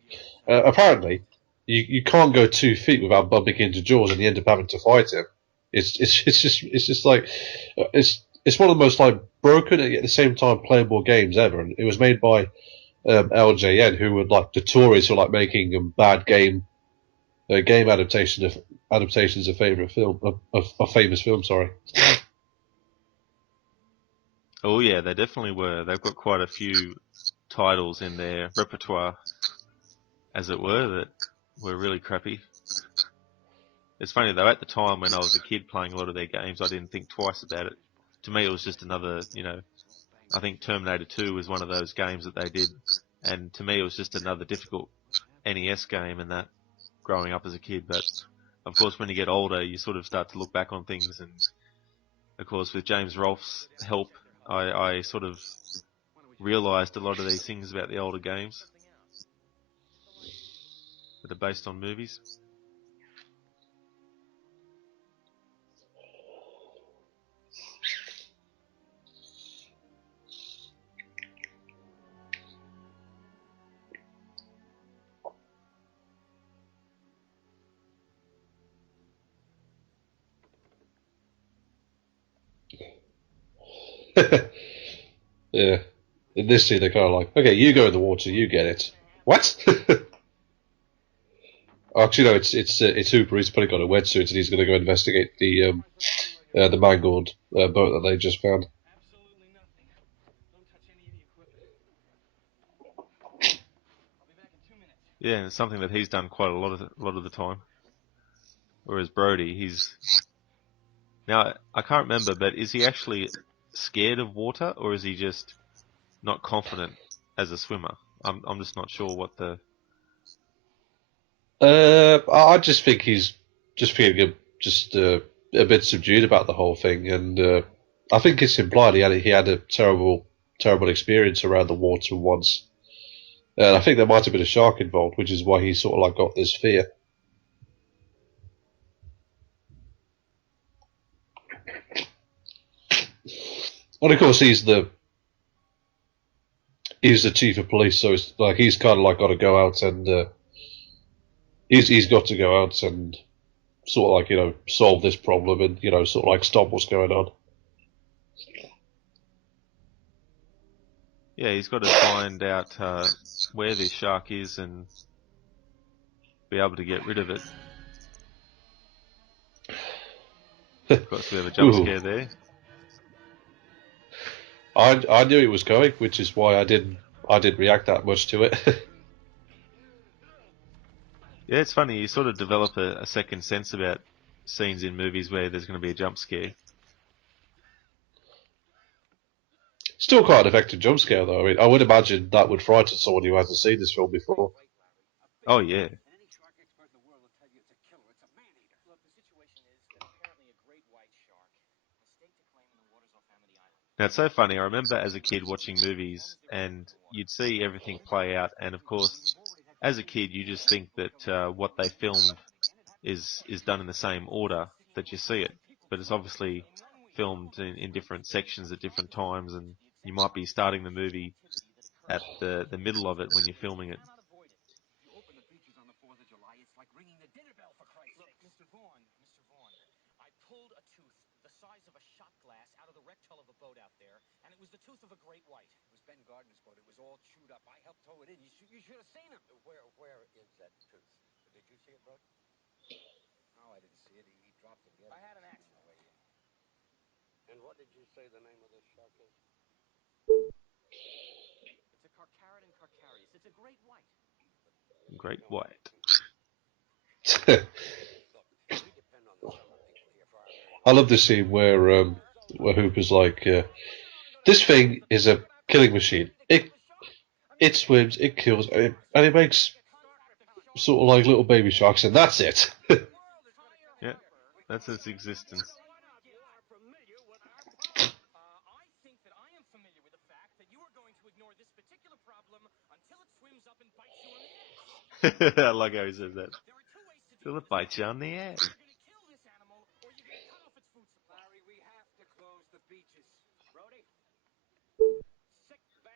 apparently, you can't go 2 feet without bumping into Jaws, and you end up having to fight him. It's just like it's one of the most like broken and at the same time playable games ever, and it was made by LJN, who were like notorious for like making bad game adaptations of favorite film of famous film. Sorry. Oh yeah, they definitely were. They've got quite a few titles in their repertoire, as it were, that were really crappy. It's funny though, at the time when I was a kid playing a lot of their games, I didn't think twice about it. To me, it was just another, I think Terminator 2 was one of those games that they did, and to me it was just another difficult NES game and that, growing up as a kid. But of course when you get older, you sort of start to look back on things, and of course with James Rolfe's help, I sort of realised a lot of these things about the older games that are based on movies. Yeah. In this scene, they're kind of like, okay, you go in the water, you get it. What? Actually, no, it's Hooper. He's probably got a wetsuit, and he's going to go investigate the mangled boat that they just found. Yeah, it's something that he's done quite a lot of the time. Whereas Brody, now I can't remember, but is he actually scared of water, or is he just not confident as a swimmer? I'm just not sure what the. I just think he's just feeling a bit subdued about the whole thing, and I think it's implied he had a terrible experience around the water once, and I think there might have been a shark involved, which is why he sort of like got this fear. And of course, he's the chief of police, so it's like he's kind of like got to go out and he's got to go out and sort of like solve this problem and sort of like stop what's going on. Yeah, he's got to find out where this shark is, and be able to get rid of it. Of course, we have a jump Ooh. scare there. I knew it was going, which is why I didn't react that much to it. Yeah, it's funny. You sort of develop a second sense about scenes in movies where there's going to be a jump scare. Still quite an effective jump scare, though. I mean, I would imagine that would frighten someone who hasn't seen this film before. Oh yeah. Now it's so funny. I remember as a kid watching movies, and you'd see everything play out, and of course, as a kid, you just think that what they filmed is done in the same order that you see it, but it's obviously filmed in different sections at different times, and you might be starting the movie at the middle of it when you're filming it. Great white. I love this scene where Hooper's like, "This thing is a killing machine. It swims, it kills, and it makes sort of like little baby sharks, and that's it." Yeah, that's its existence. I like how he says that. Till it bites you on the egg.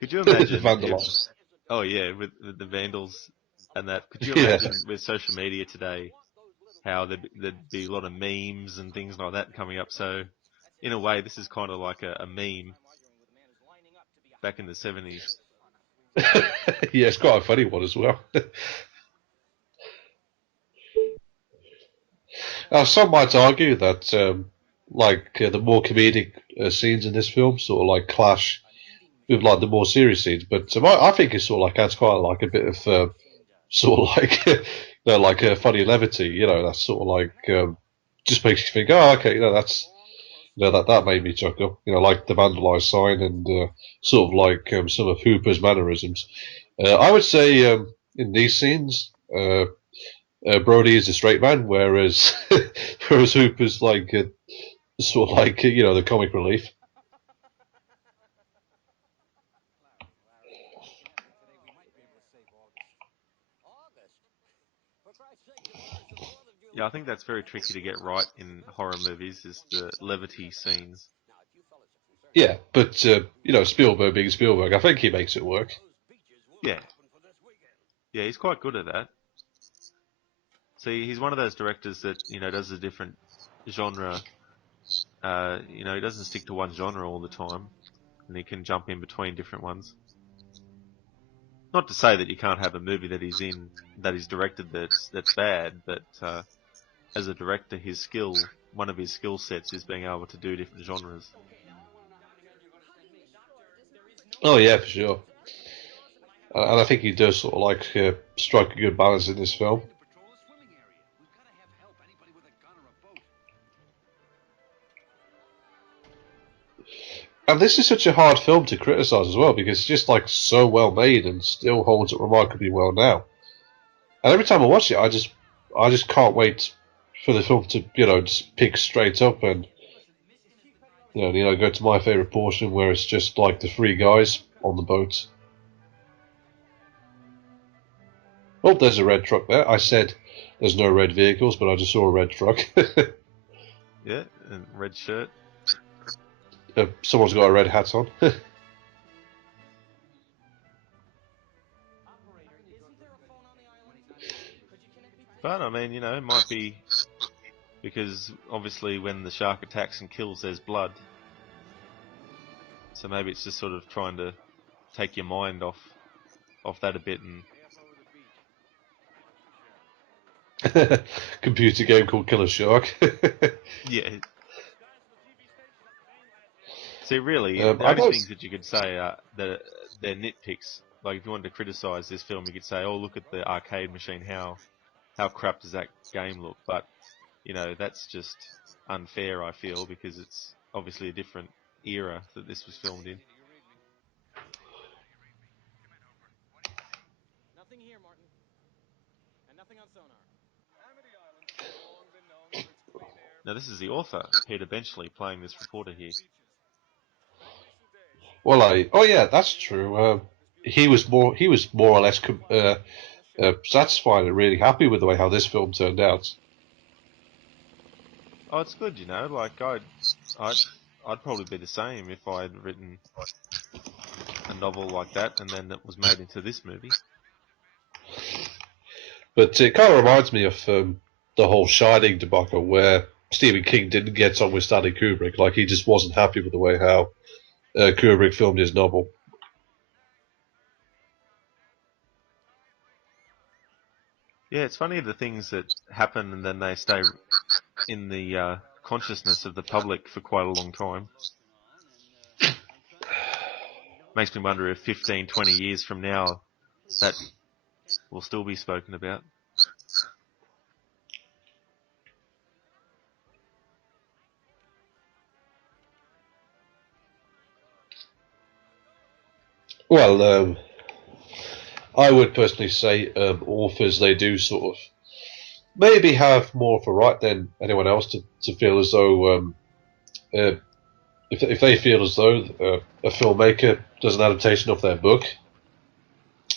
Could you The imagine if? vandalize. Oh yeah, with the vandals and that. Could you Yeah. imagine with social media today how there'd be a lot of memes and things like that coming up? So, in a way, this is kind of like a meme back in the 70s. Yeah, it's quite a funny one as well. Now, some might argue that, the more comedic scenes in this film sort of like clash with like the more serious scenes, but I think it's sort of like adds quite like a bit of sort of like like a funny levity. That's sort of like just makes you think, oh, okay, that's that made me chuckle. Like the vandalized sign and sort of like some of Hooper's mannerisms. I would say in these scenes. Brody is a straight man, whereas whereas Hooper's like sort of like the comic relief. Yeah, I think that's very tricky to get right in horror movies, is the levity scenes. Yeah, but Spielberg being Spielberg, I think he makes it work. Yeah, yeah, he's quite good at that. See, he's one of those directors that does a different genre. He doesn't stick to one genre all the time, and he can jump in between different ones. Not to say that you can't have a movie that he's directed that's bad, but as a director, one of his skill sets is being able to do different genres. Oh yeah, for sure. And I think he does sort of like strike a good balance in this film. And this is such a hard film to criticize as well because it's just like so well made and still holds up remarkably well now. And every time I watch it, I just can't wait for the film to just pick straight up and go to my favorite portion where it's just like the three guys on the boat. Oh, there's a red truck there. I said there's no red vehicles, but I just saw a red truck. Yeah, and red shirt. Someone's got a red hat on. But I mean, it might be because obviously when the shark attacks and kills, there's blood. So maybe it's just sort of trying to take your mind off that a bit, and computer game called Killer Shark. Yeah. See, really, the I only know. things that you could say are that they're nitpicks. Like, if you wanted to criticize this film, you could say, "Oh, look at the arcade machine. How crap does that game look?" But that's just unfair. I feel because it's obviously a different era that this was filmed in. Now, this is the author, Peter Benchley, playing this reporter here. Well, oh yeah, that's true. He was more or less satisfied and really happy with the way how this film turned out. Oh, it's good, Like I'd, I'd probably be the same if I had written a novel like that and then it was made into this movie. But it kind of reminds me of the whole Shining debacle, where Stephen King didn't get on with Stanley Kubrick. Like he just wasn't happy with the way how Kubrick filmed his novel. Yeah, it's funny the things that happen and then they stay in the consciousness of the public for quite a long time. Makes me wonder if 15, 20 years from now that will still be spoken about. Well, I would personally say authors they do sort of maybe have more of a right than anyone else to feel as though uh, if they feel as though a filmmaker does an adaptation of their book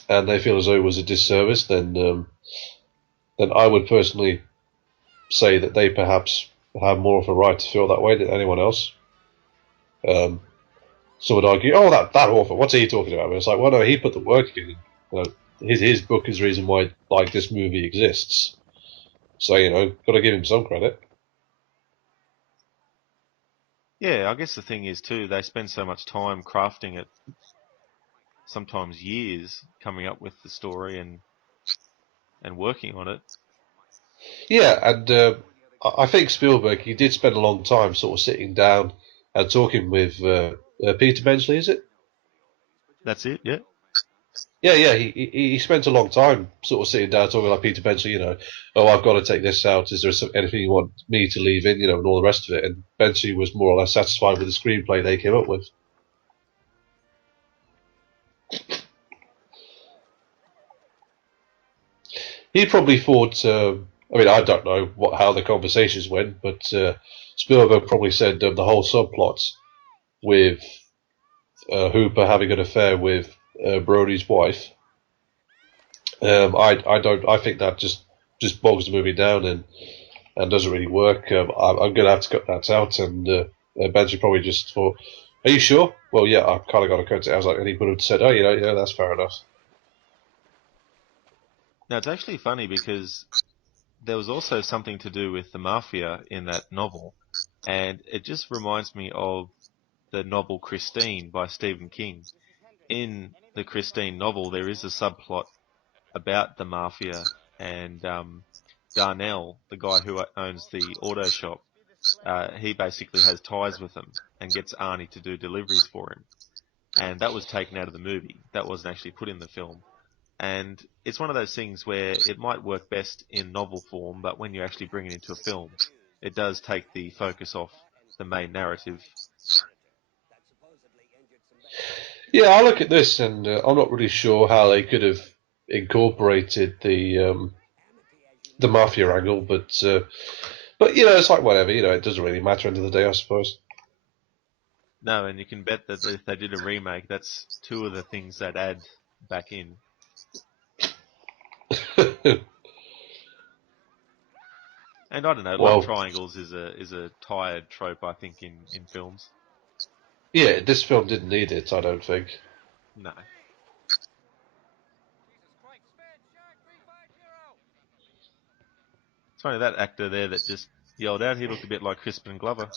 and they feel as though it was a disservice, then I would personally say that they perhaps have more of a right to feel that way than anyone else. Um, some would argue, oh, that author, what's he talking about? But it's like, well, no, he put the work in. You know, his book is the reason why like this movie exists. So got to give him some credit. Yeah, I guess the thing is too, they spend so much time crafting it, sometimes years, coming up with the story and working on it. Yeah, and I think Spielberg he did spend a long time sort of sitting down and talking with Peter Benchley, is it? That's it, yeah. Yeah, yeah. He spent a long time sort of sitting down talking like Peter Benchley. Oh, I've got to take this out. Is there anything you want me to leave in? And all the rest of it. And Benchley was more or less satisfied with the screenplay they came up with. He probably thought. I mean, I don't know how the conversations went, but Spielberg probably said the whole subplot with Hooper having an affair with Brody's wife. I don't. I think that just bogs the movie down and doesn't really work. I'm going to have to cut that out. And Benji probably just thought, "Are you sure?" Well, yeah, I kind of got to cut it. I was like, and he would have said, "Oh, yeah, that's fair enough." Now, it's actually funny because there was also something to do with the mafia in that novel, and it just reminds me of the novel Christine by Stephen King. In the Christine novel, there is a subplot about the mafia and Darnell, the guy who owns the auto shop. He basically has ties with them and gets Arnie to do deliveries for him. And that was taken out of the movie. That wasn't actually put in the film. And it's one of those things where it might work best in novel form, but when you actually bring it into a film, it does take the focus off the main narrative. Yeah, I look at this and I'm not really sure how they could have incorporated the mafia angle, but it's like whatever. It doesn't really matter end of the day, I suppose. No, and you can bet that if they did a remake, that's two of the things they'd add back in. And I don't know, love Well, triangles is a tired trope, I think, in films. yeah, this film didn't need it, I don't think. No. It's funny, that actor there that just yelled out, he looked a bit like Crispin Glover.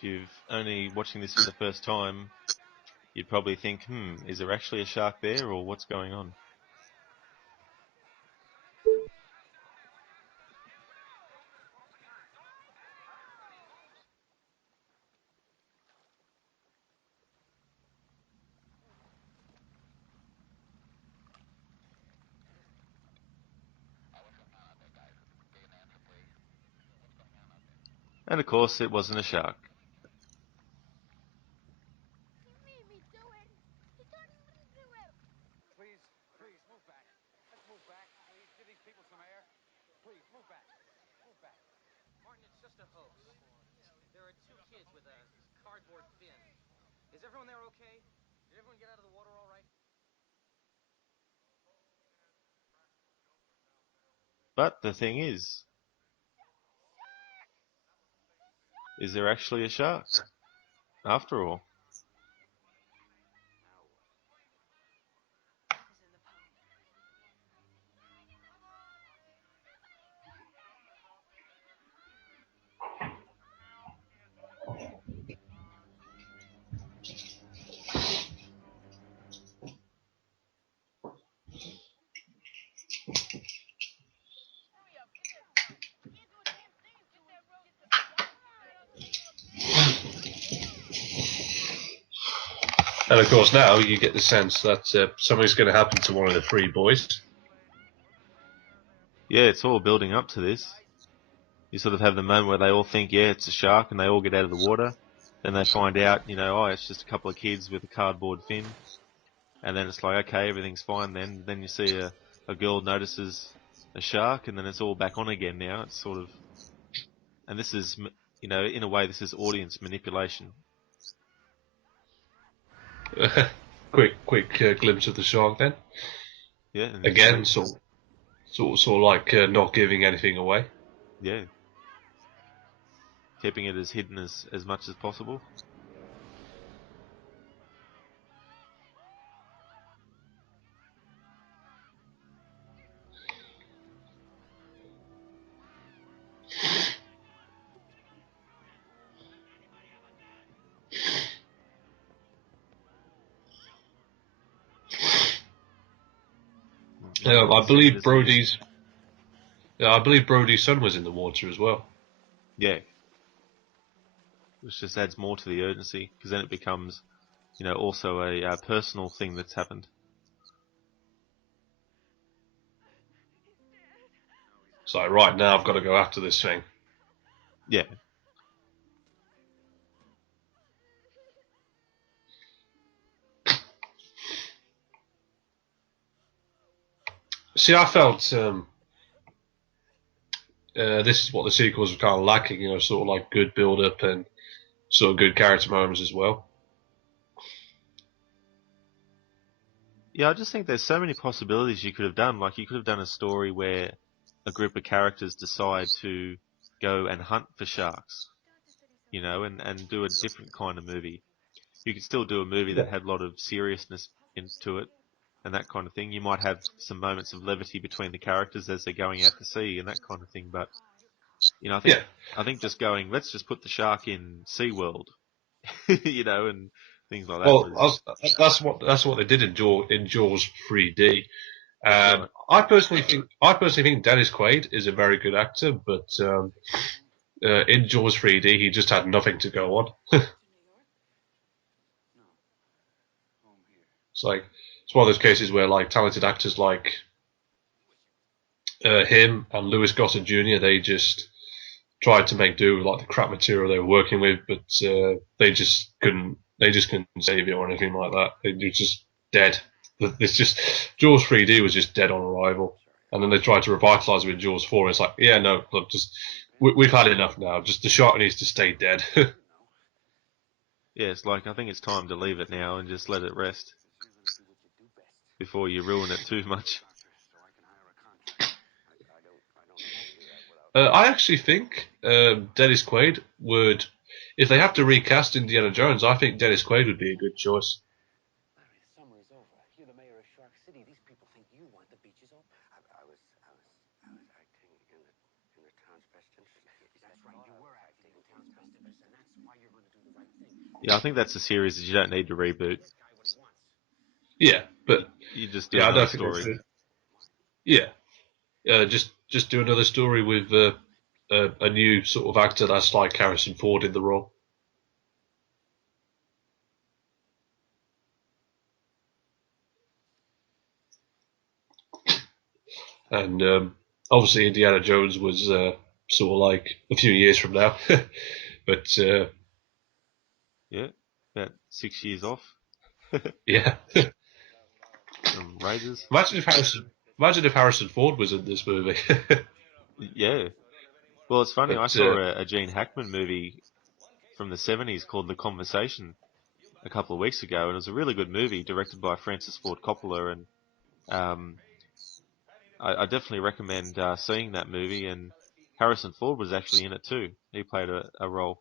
if you've only watching this for the first time, you'd probably think, is there actually a shark there, or what's going on? And of course, it wasn't a shark. But the thing is there actually a shark, after all? And of course, now you get the sense that something's going to happen to one of the three boys. Yeah, it's all building up to this. You sort of have the moment where they all think, yeah, it's a shark, and they all get out of the water. Then they find out, oh, it's just a couple of kids with a cardboard fin. And then it's like, okay, everything's fine then. Then you see a girl notices a shark, and then it's all back on again now. It's sort of... And this is, in a way, this is audience manipulation. quick glimpse of the shark then. Yeah. And again, sort of like not giving anything away. Yeah. Keeping it as hidden as much as possible. I believe Brody's son was in the water as well. Yeah. Which just adds more to the urgency, because then it becomes, also a personal thing that's happened. So right now I've got to go after this thing. Yeah. See, I felt this is what the sequels were kind of lacking, sort of like good build-up and sort of good character moments as well. Yeah, I just think there's so many possibilities you could have done. Like, you could have done a story where a group of characters decide to go and hunt for sharks, and do a different kind of movie. You could still do a movie that had a lot of seriousness into it and that kind of thing. You might have some moments of levity between the characters as they're going out to sea and that kind of thing. But, I think just going, let's just put the shark in SeaWorld, and things like that. Well, that's what they did in Jaws 3D. Right. I personally think Dennis Quaid is a very good actor, but in Jaws 3D he just had nothing to go on. It's one of those cases where like talented actors like him and Lewis Gossett Jr. they just tried to make do with like the crap material they were working with, but they just couldn't save it or anything like that. They were just dead. It's just Jaws 3D was just dead on arrival, and then they tried to revitalize it with Jaws 4. And it's like, yeah, no, look, just we've had enough now. Just the shark needs to stay dead. Yeah, it's like, I think it's time to leave it now and just let it rest before you ruin it too much. I actually think Dennis Quaid would, if they have to recast Indiana Jones, I think Dennis Quaid would be a good choice. Yeah, I think that's a series that you don't need to reboot. Yeah, but You just do yeah, I another don't think that's story. it. Yeah, just do another story with a new sort of actor that's like Harrison Ford in the role. And obviously, Indiana Jones was sort of like a few years from now, but Yeah, about 6 years off yeah. from Raiders. Imagine if Harrison Ford was in this movie. Yeah. Well, it's funny. I but saw a Gene Hackman movie from the 70s called The Conversation a couple of weeks ago, and it was a really good movie directed by Francis Ford Coppola, and um, I definitely recommend seeing that movie. And Harrison Ford was actually in it too. He played a role.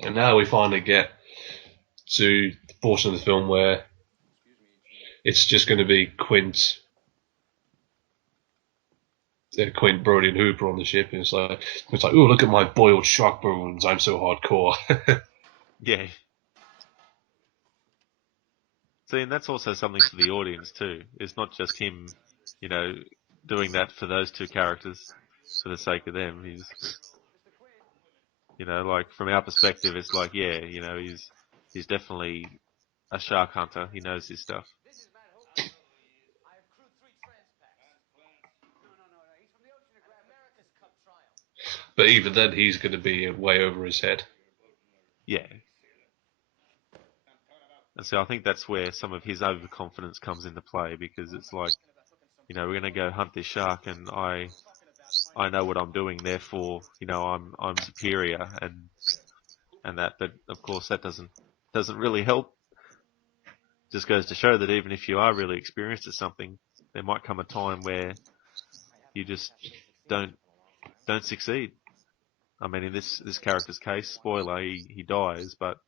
and now we finally get to the portion of the film where it's just going to be Quint, Brody, and Hooper on the ship, and it's like, oh, look at my boiled shark bones. I'm so hardcore. Yeah. See, and that's also something for the audience too. It's not just him, you know, doing that for those two characters for the sake of them. He's, like from our perspective, it's like, yeah, he's definitely a shark hunter. He knows his stuff. But even then, he's going to be way over his head. Yeah. And so I think that's where some of his overconfidence comes into play because it's like, we're going to go hunt this shark and I know what I'm doing, therefore, I'm superior and that. But of course, that doesn't really help. Just goes to show that even if you are really experienced at something, there might come a time where you just don't don't succeed. I mean, in this character's case, spoiler, he dies, but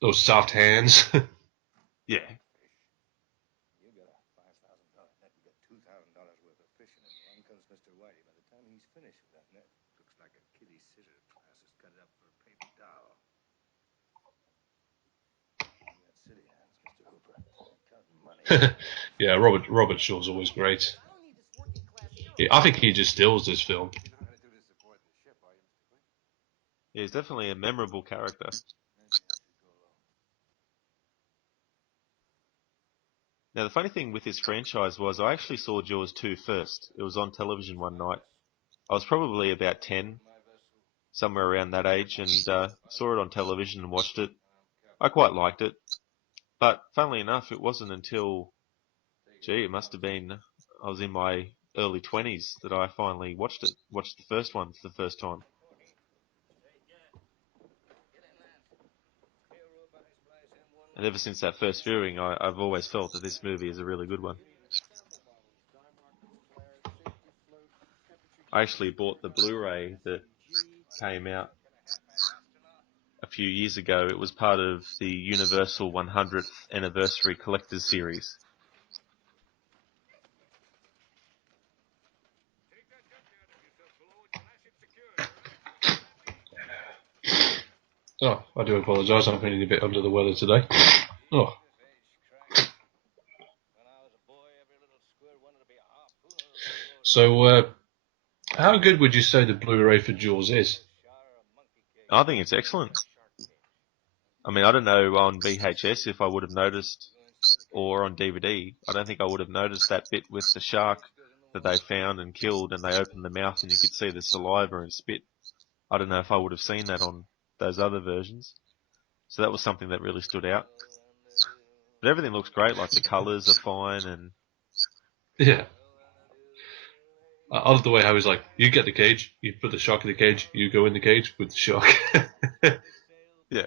Those soft hands. yeah, Yeah, Robert Shaw's always great. Yeah, I think he just steals this film. he's definitely a memorable character. Now, the funny thing with this franchise was I actually saw Jaws 2 first. It was on television one night. I was probably about 10, somewhere around that age, and saw it on television and watched it. I quite liked it, but funnily enough, it wasn't until, it must have been, I was in my early 20s that I finally watched the first one for the first time. And ever since that first viewing, I've always felt that this movie is a really good one. I actually bought the Blu-ray that came out a few years ago. It was part of the Universal 100th Anniversary Collector's Series. Oh, I do apologise. I'm feeling a bit under the weather today. Oh, so how good would you say the Blu-ray for Jaws is? I think it's excellent. I mean, I don't know on VHS if I would have noticed, or on DVD. I don't think I would have noticed that bit with the shark that they found and killed, and they opened the mouth and you could see the saliva and spit. I don't know if I would have seen that on those other versions. So that was something that really stood out. But everything looks great, like the colours are fine, and Yeah. I love the way how he's like, you get the cage, you put the shark in the cage, you go in the cage with the shark. yeah.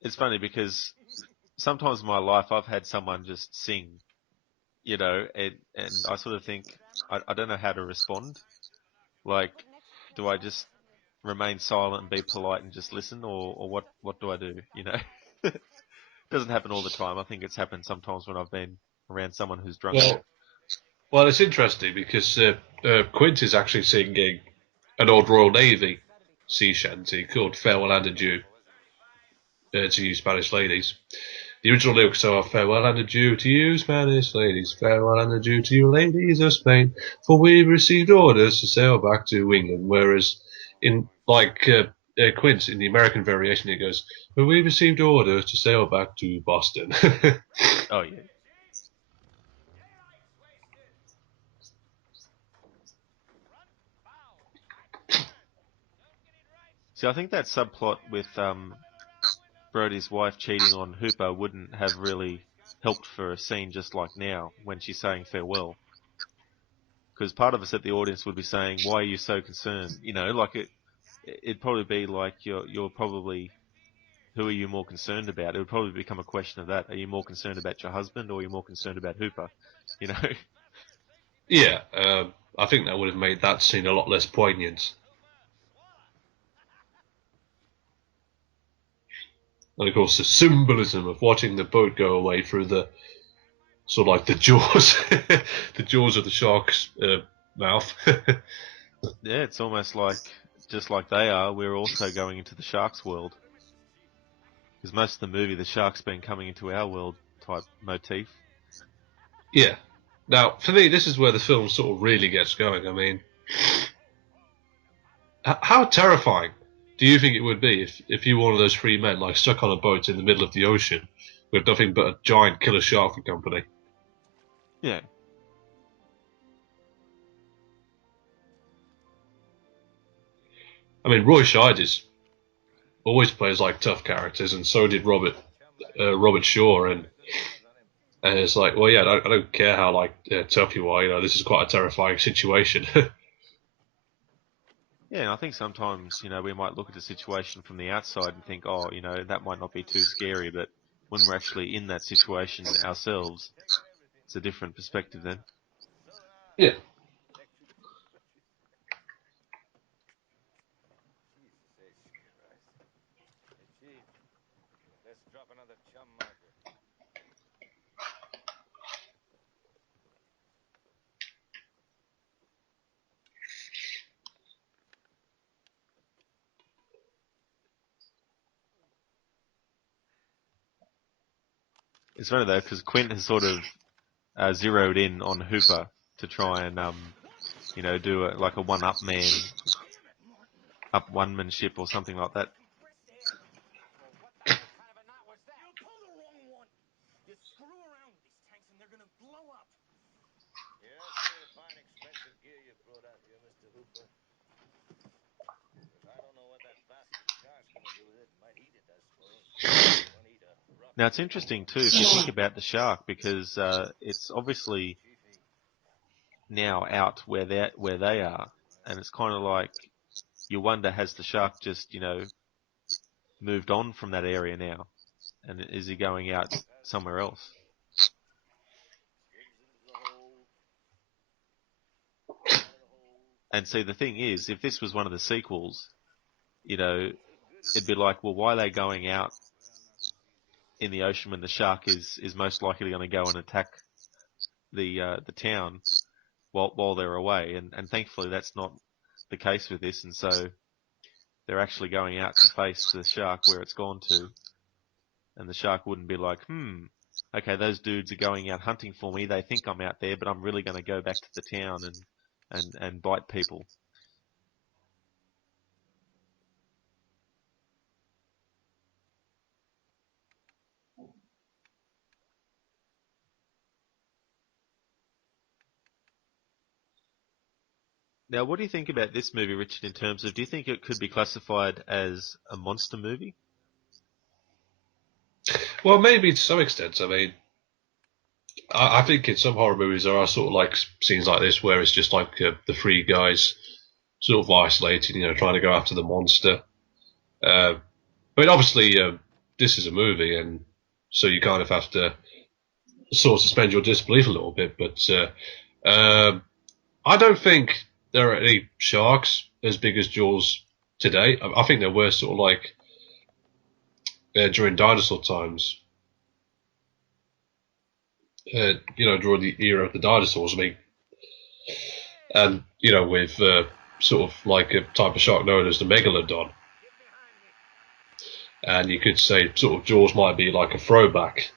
It's funny because sometimes in my life I've had someone just sing, and I sort of think I don't know how to respond. Like, do I just remain silent and be polite and just listen, or what do I do? It doesn't happen all the time. I think it's happened sometimes when I've been around someone who's drunk. Well, well, it's interesting because Quint is actually singing an old Royal Navy sea shanty called "Farewell and Adieu" to you Spanish ladies. The original lyrics are "Farewell and adieu to you, Spanish ladies. Farewell and adieu to you, ladies of Spain. For we've received orders to sail back to England." Whereas in Quint, in the American variation, it goes, "But we've received orders to sail back to Boston." Oh yeah. See, I think that subplot with Brody's wife cheating on Hooper wouldn't have really helped for a scene just like now when she's saying farewell. Because part of us at the audience would be saying, "Why are you so concerned?" Like it'd probably be like you're probably, who are you more concerned about? It would probably become a question of that. Are you more concerned about your husband, or are you more concerned about Hooper? You know? Yeah, I think that would have made that scene a lot less poignant. And of course, the symbolism of watching the boat go away through the sort of like the jaws, the jaws of the shark's mouth. Yeah, it's almost like just like they are. We're also going into the shark's world. Because most of the movie, the shark's been coming into our world type motif. Yeah. Now, for me, this is where the film sort of really gets going. I mean, how terrifying do you think it would be if you were one of those three men, like stuck on a boat in the middle of the ocean with nothing but a giant killer shark for company? Yeah. I mean, Roy Scheider always plays like tough characters, and so did Robert Shaw, and it's like, well, yeah, I don't care how like tough you are, this is quite a terrifying situation. Yeah, and I think sometimes, we might look at a situation from the outside and think, oh, that might not be too scary, but when we're actually in that situation ourselves, it's a different perspective then. Yeah. It's funny though, because Quint has sort of zeroed in on Hooper to try and, do like a one-up man, up one-manship or something like that. Now it's interesting too if you think about the shark because it's obviously now out where they are, and it's kind of like you wonder, has the shark just moved on from that area now, and is he going out somewhere else? And see, the thing is, if this was one of the sequels, it'd be like, well, why are they going out in the ocean when the shark is most likely going to go and attack the town while they're away? And thankfully that's not the case with this, and so they're actually going out to face the shark where it's gone to, and the shark wouldn't be like, okay, those dudes are going out hunting for me. They think I'm out there, but I'm really going to go back to the town and bite people. Now, what do you think about this movie, Richard, in terms of, do you think it could be classified as a monster movie? Well, maybe to some extent. I mean, I think in some horror movies there are sort of like scenes like this where it's just like the three guys sort of isolated, trying to go after the monster. I mean, obviously, this is a movie, and so you kind of have to sort of suspend your disbelief a little bit. But I don't think there are any sharks as big as Jaws today. I think there were sort of like during dinosaur times, during the era of the dinosaurs. I mean, and with sort of like a type of shark known as the megalodon, and you could say sort of Jaws might be like a throwback,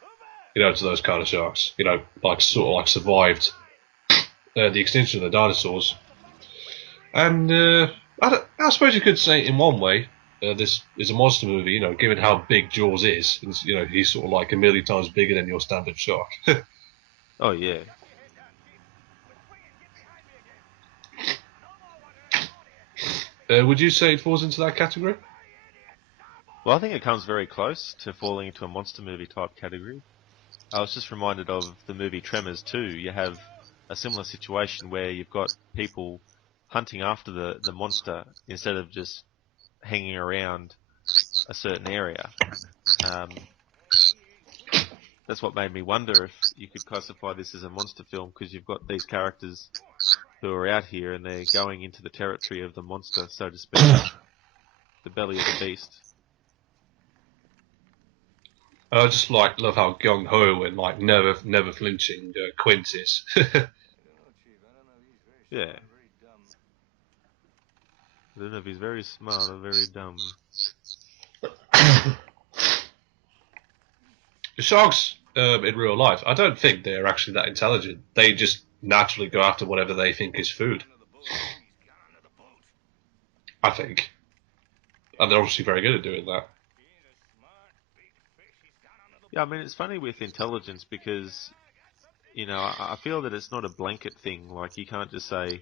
to those kind of sharks. Like sort of like survived the extinction of the dinosaurs. And I suppose you could say in one way, this is a monster movie. Given how big Jaws is, he's sort of like a million times bigger than your standard shark. Oh yeah. Would you say it falls into that category? Well, I think it comes very close to falling into a monster movie type category. I was just reminded of the movie Tremors too. You have a similar situation where you've got people hunting after the monster instead of just hanging around a certain area. Um, that's what made me wonder if you could classify this as a monster film, because you've got these characters who are out here and they're going into the territory of the monster, so to speak, the belly of the beast. I just love how gung ho and like never flinching Quint is. Yeah. I don't know if he's very smart or very dumb. The sharks in real life, I don't think they're actually that intelligent. They just naturally go after whatever they think is food. I think, and they're obviously very good at doing that. Yeah, I mean, it's funny with intelligence because, I feel that it's not a blanket thing. Like, you can't just say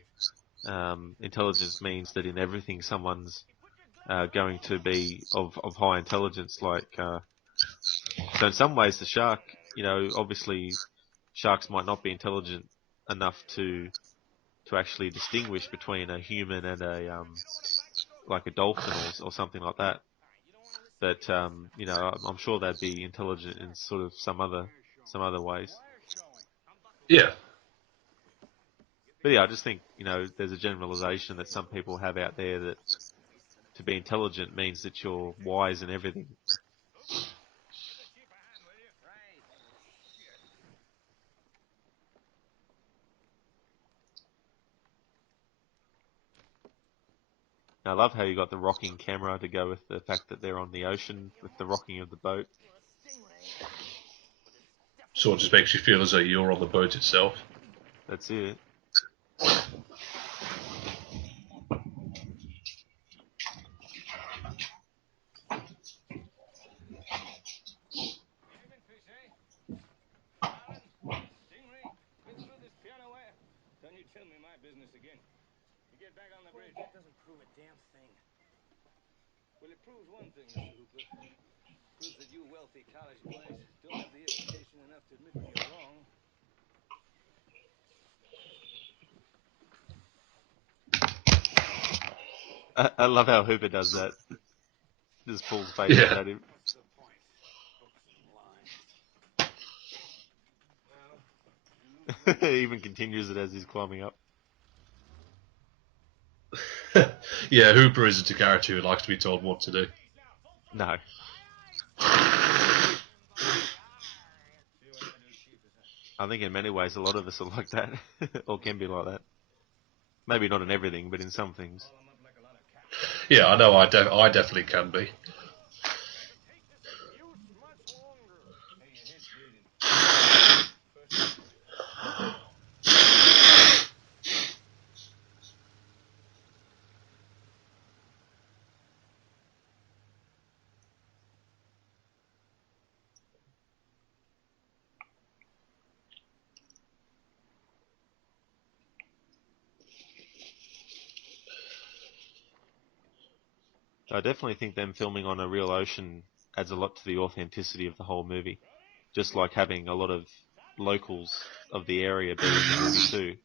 intelligence means that in everything someone's going to be of high intelligence. So in some ways, the shark, obviously sharks might not be intelligent enough to actually distinguish between a human and like a dolphin or something like that. But I'm sure they'd be intelligent in sort of some other ways. Yeah, But yeah, I just think there's a generalization that some people have out there that to be intelligent means that you're wise in everything. And I love how you got the rocking camera to go with the fact that they're on the ocean with the rocking of the boat. sort of just makes you feel as though you're on the boat itself. That's it. I love how Hooper does that. Just pulls faces Yeah. at him. He even continues it as he's climbing up. Yeah, Hooper isn't a character who likes to be told what to do. No. I think in many ways a lot of us are like that, or can be like that. Maybe not in everything, but in some things. Yeah, I know. I definitely can be. I definitely think them filming on a real ocean adds a lot to the authenticity of the whole movie. Just like having a lot of locals of the area be in the movie too.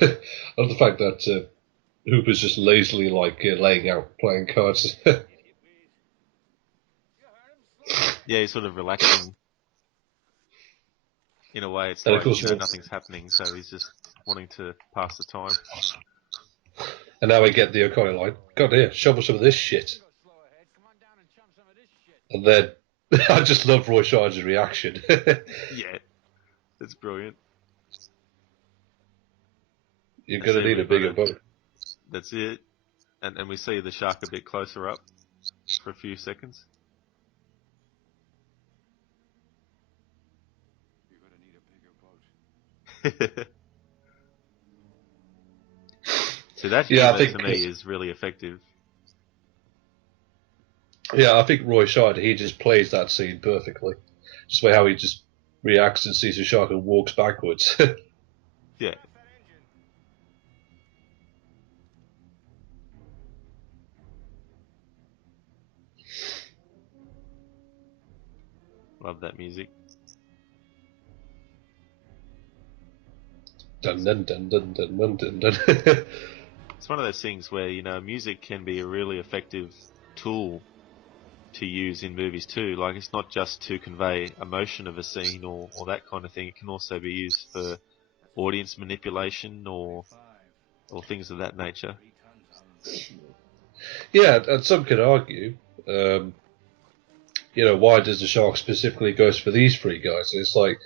I love the fact that Hooper's just lazily laying out playing cards. Yeah, he's sort of relaxing in a way. It's And of like, course, nothing's happening, so he's just wanting to pass the time. and now we get the O'Connor line. God, here, shovel some of this shit. And then I just love Roy Scheider's reaction. Yeah, it's brilliant. You're going to need a bigger boat. That's it. And we see the shark a bit closer up for a few seconds. So that humour to me is really effective. Yeah, I think Roy Scheider, he just plays that scene perfectly. Just by how he just reacts and sees the shark and walks backwards. Yeah. Love that music. Dun dun dun dun dun dun dun dun. It's one of those things where, music can be a really effective tool to use in movies too. Like, it's not just to convey emotion of a scene or that kind of thing. It can also be used for audience manipulation or things of that nature. Yeah, and some could argue, why does the shark specifically go for these three guys? And it's like,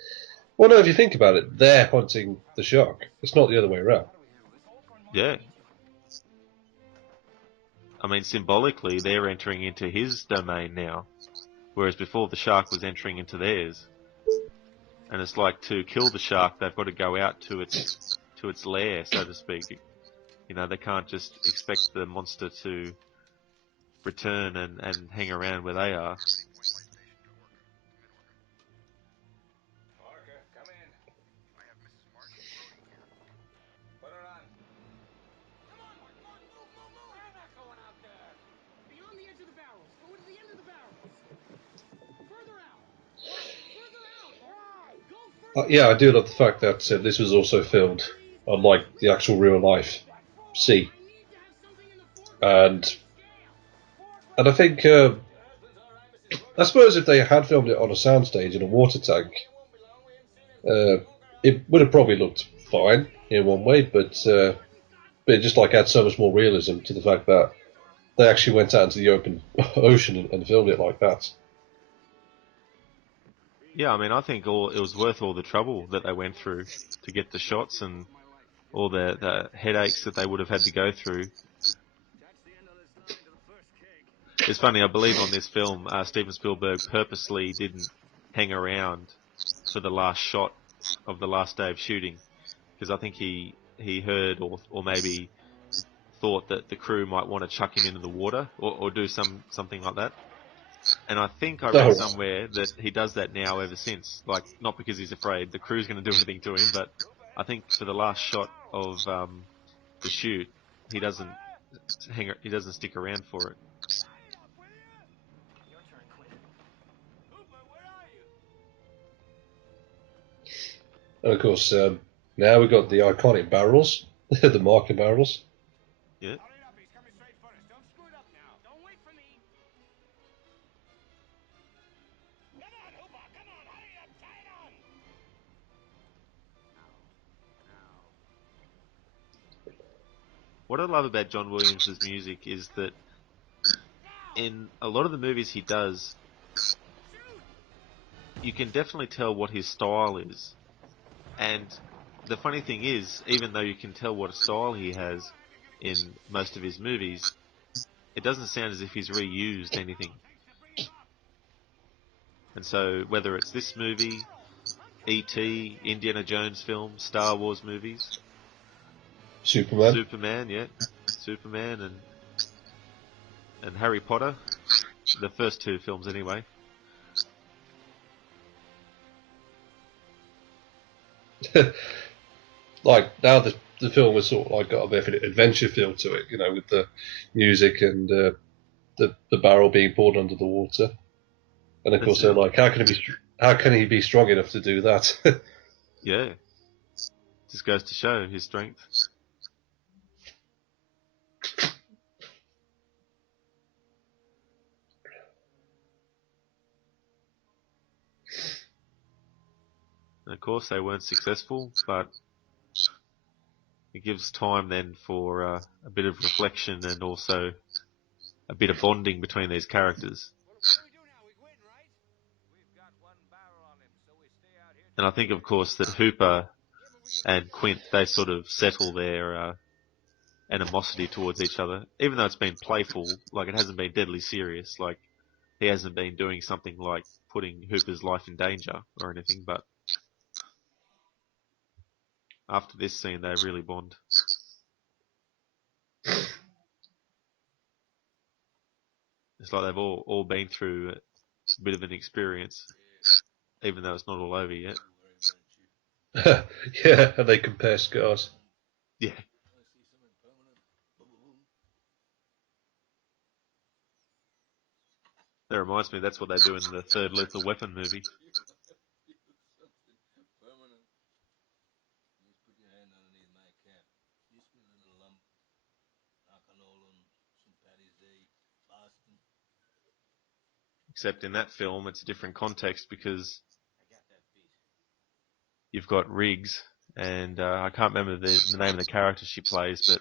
well, no, if you think about it, they're hunting the shark. It's not the other way around. Yeah. I mean, symbolically, they're entering into his domain now, whereas before the shark was entering into theirs. And it's like, to kill the shark, they've got to go out to its lair, so to speak. They can't just expect the monster to return and hang around where they are. Yeah, I do love the fact that this was also filmed on the actual real life sea, and I think I suppose if they had filmed it on a soundstage in a water tank, it would have probably looked fine in one way, but it just adds so much more realism to the fact that they actually went out into the open ocean and filmed it like that. Yeah, I mean, I think it was worth all the trouble that they went through to get the shots and all the headaches that they would have had to go through. It's funny, I believe on this film, Steven Spielberg purposely didn't hang around for the last shot of the last day of shooting, because I think he heard or maybe thought that the crew might want to chuck him into the water or do something like that. And I think I read somewhere that he does that now ever since. Not because he's afraid the crew's going to do anything to him, but I think for the last shot of the shoot, he doesn't stick around for it. And of course, now we've got the iconic barrels, the marker barrels. Yeah. What I love about John Williams' music is that in a lot of the movies he does, you can definitely tell what his style is. And the funny thing is, even though you can tell what style he has in most of his movies, it doesn't sound as if he's reused anything. And so, whether it's this movie, E.T., Indiana Jones films, Star Wars movies, Superman, yeah, Superman and Harry Potter, the first two films anyway. Now the film has sort of got a bit of an adventure feel to it, with the music and the barrel being poured under the water. And of course, they're like, how can he be strong enough to do that? Yeah. To Just goes to show his strength. And of course, they weren't successful, but it gives time then for a bit of reflection and also a bit of bonding between these characters. And I think, of course, that Hooper and Quint, they sort of settle their animosity towards each other, even though it's been playful. Like, it hasn't been deadly serious. Like, he hasn't been doing something like putting Hooper's life in danger or anything, but after this scene, they really bond. It's like they've all been through a bit of an experience, even though it's not all over yet. Yeah, and they compare scars. Yeah. That reminds me, that's what they do in the third Lethal Weapon movie. Except in that film, it's a different context because you've got Riggs, and I can't remember the name of the character she plays, but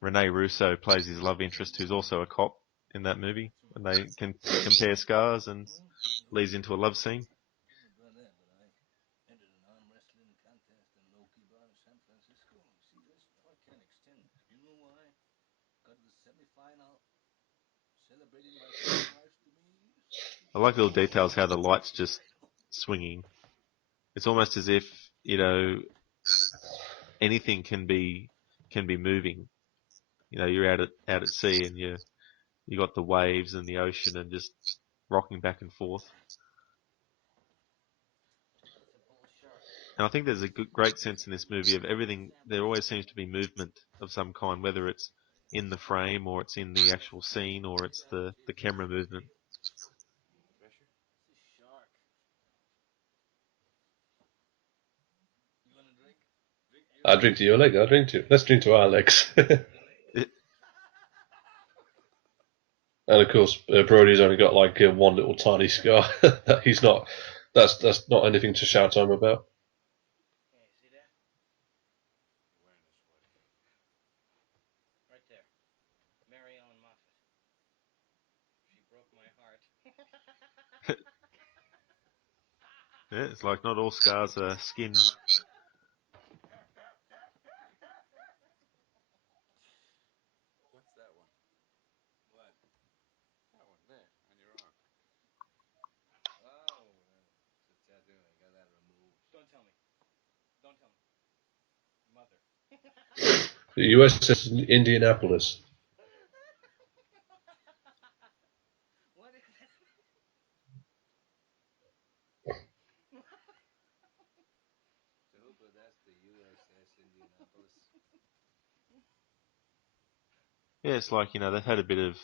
Rene Russo plays his love interest, who's also a cop in that movie, and they can compare scars and leads into a love scene. I like little details how the light's just swinging. It's almost as if, anything can be moving. You're out at sea and you got the waves and the ocean and just rocking back and forth. And I think there's a great sense in this movie of everything. There always seems to be movement of some kind, whether it's in the frame or it's in the actual scene or it's the camera movement. I drink to your leg. Let's drink to our legs. And of course, Brody's only got like one little tiny scar. He's not. That's not anything to shout home about. Yeah, it's like not all scars are skin. The USS Indianapolis. Yeah, it's like, they've had a bit of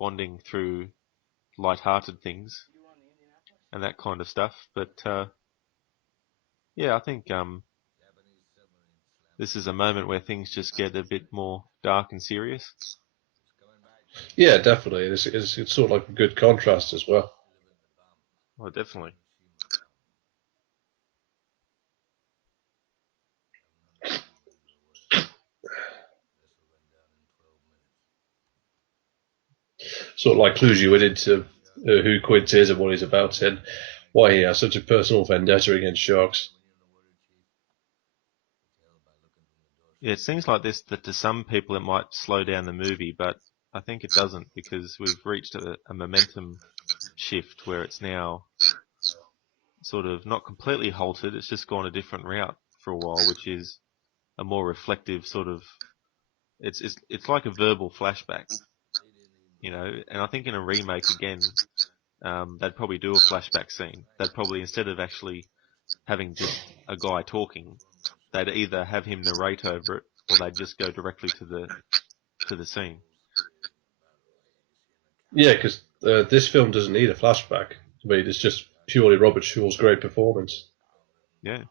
bonding through light-hearted things and that kind of stuff. But yeah, I think this is a moment where things just get a bit more dark and serious. Yeah, definitely. It's sort of like a good contrast as well. Oh, definitely. Sort of like clues you in into who Quint is and what he's about and why he has such a personal vendetta against sharks. Yeah, it seems like this that to some people it might slow down the movie, but I think it doesn't because we've reached a momentum shift where it's now sort of not completely halted, it's just gone a different route for a while, which is a more reflective sort of it's like a verbal flashback, and I think in a remake again, they'd probably do a flashback scene. They'd probably, instead of actually having just a guy talking, they'd either have him narrate over it or they'd just go directly to the scene. Yeah, because this film doesn't need a flashback. I mean, it's just purely Robert Shaw's great performance. Yeah.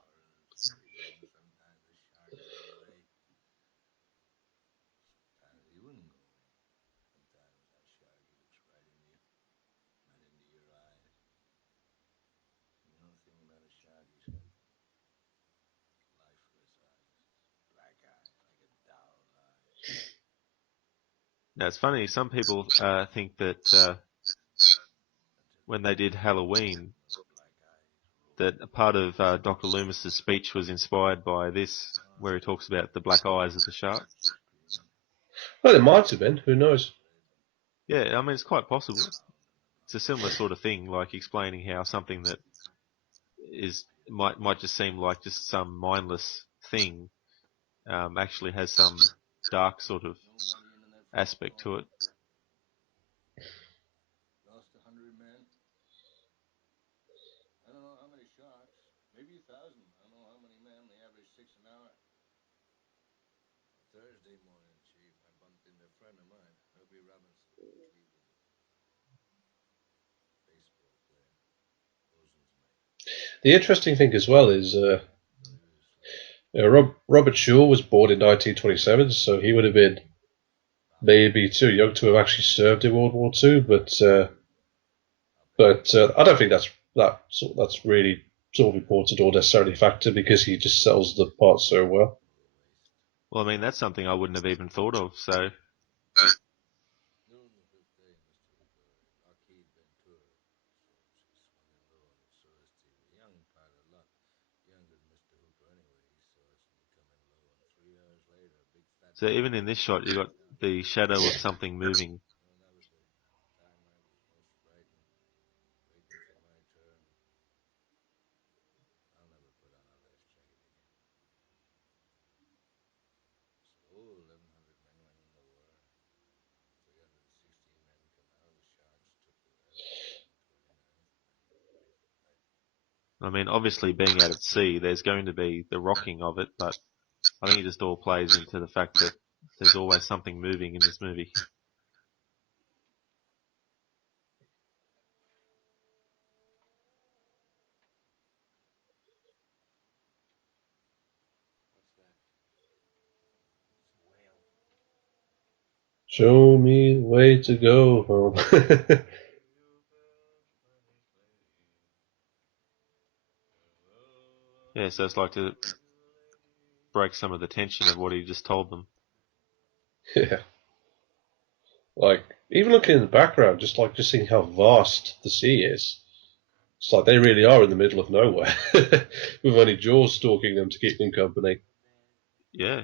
Now it's funny. Some people think that when they did Halloween, that a part of Dr. Loomis's speech was inspired by this, where he talks about the black eyes of the shark. Well, it might have been. Who knows? Yeah, I mean it's quite possible. It's a similar sort of thing, like explaining how something that is might just seem like just some mindless thing actually has some dark sort of aspect to it. The interesting thing as well is Robert Shaw was born in 1927, so he would have been maybe too young to have actually served in World War II. But I don't think that's really sort of important or necessarily a factor because he just sells the part so well. Well, I mean that's something I wouldn't have even thought of. So so even in this shot, you got the shadow of something moving. I mean, obviously being out at sea, there's going to be the rocking of it, but I think it just all plays into the fact that there's always something moving in this movie. Show me the way to go home. Yeah, so it's like to break some of the tension of what he just told them. Yeah, like even looking in the background, just seeing how vast the sea is. It's like they really are in the middle of nowhere, with only Jaws stalking them to keep them company. Yeah.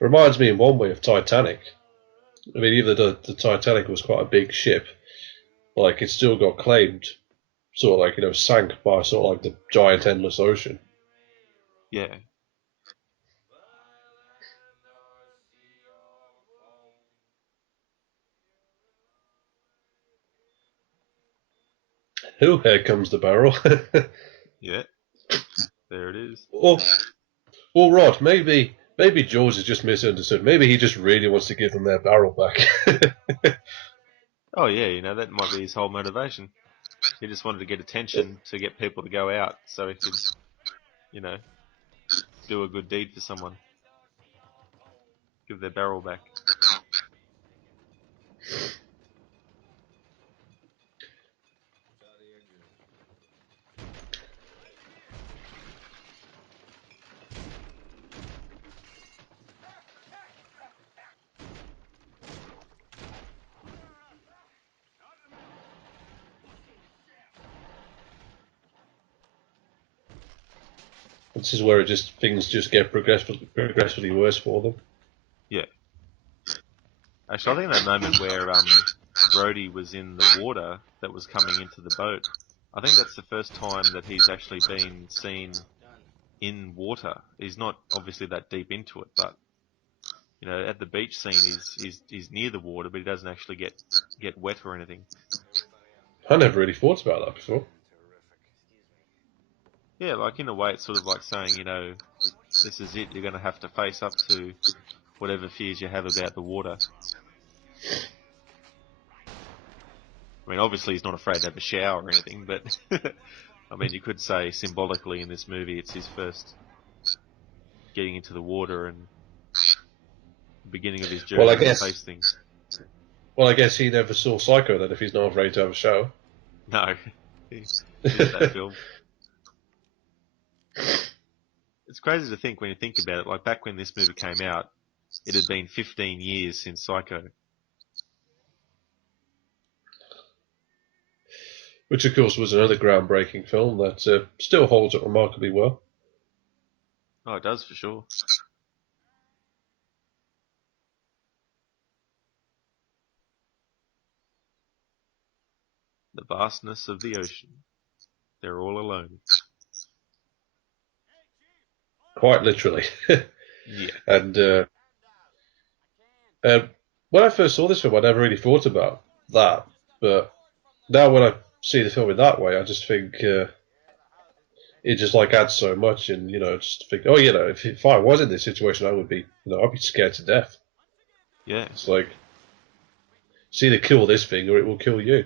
Reminds me in one way of Titanic. I mean, even though the Titanic was quite a big ship, like it still got claimed, sort of like sank by sort of like the giant endless ocean. Yeah. Oh, here comes the barrel. Yeah. There it is. Well, well, Rod, maybe George is just misunderstood. Maybe he just really wants to give them their barrel back. Oh yeah, that might be his whole motivation. He just wanted to get attention to get people to go out so he could, you know, do a good deed for someone. Give their barrel back. This is where things just get progressively worse for them. Yeah. Actually, I think that moment where Brody was in the water that was coming into the boat, I think that's the first time that he's actually been seen in water. He's not obviously that deep into it, but at the beach scene, he's near the water, but he doesn't actually get wet or anything. I never really thought about that before. Yeah, like in a way, it's sort of like saying, this is it. You're going to have to face up to whatever fears you have about the water. I mean, obviously he's not afraid to have a shower or anything, but I I mean, you could say symbolically in this movie it's his first getting into the water and the beginning of his Well, I journey to guess. face things. Well, I guess he never saw Psycho then, if he's not afraid to have a show. No, he missed that film. It's crazy to think when you think about it. Like back when this movie came out, it had been 15 years since Psycho. Which, of course, was another groundbreaking film that still holds up remarkably well. Oh, it does for sure. The vastness of the ocean. They're all alone. Quite literally. Yeah. And when I first saw this film, I never really thought about that. But now when I see the film in that way, I just think it just like adds so much. And, just think, oh, if I was in this situation, I would be, I'd be scared to death. Yeah. It's like, it's either kill this thing or it will kill you.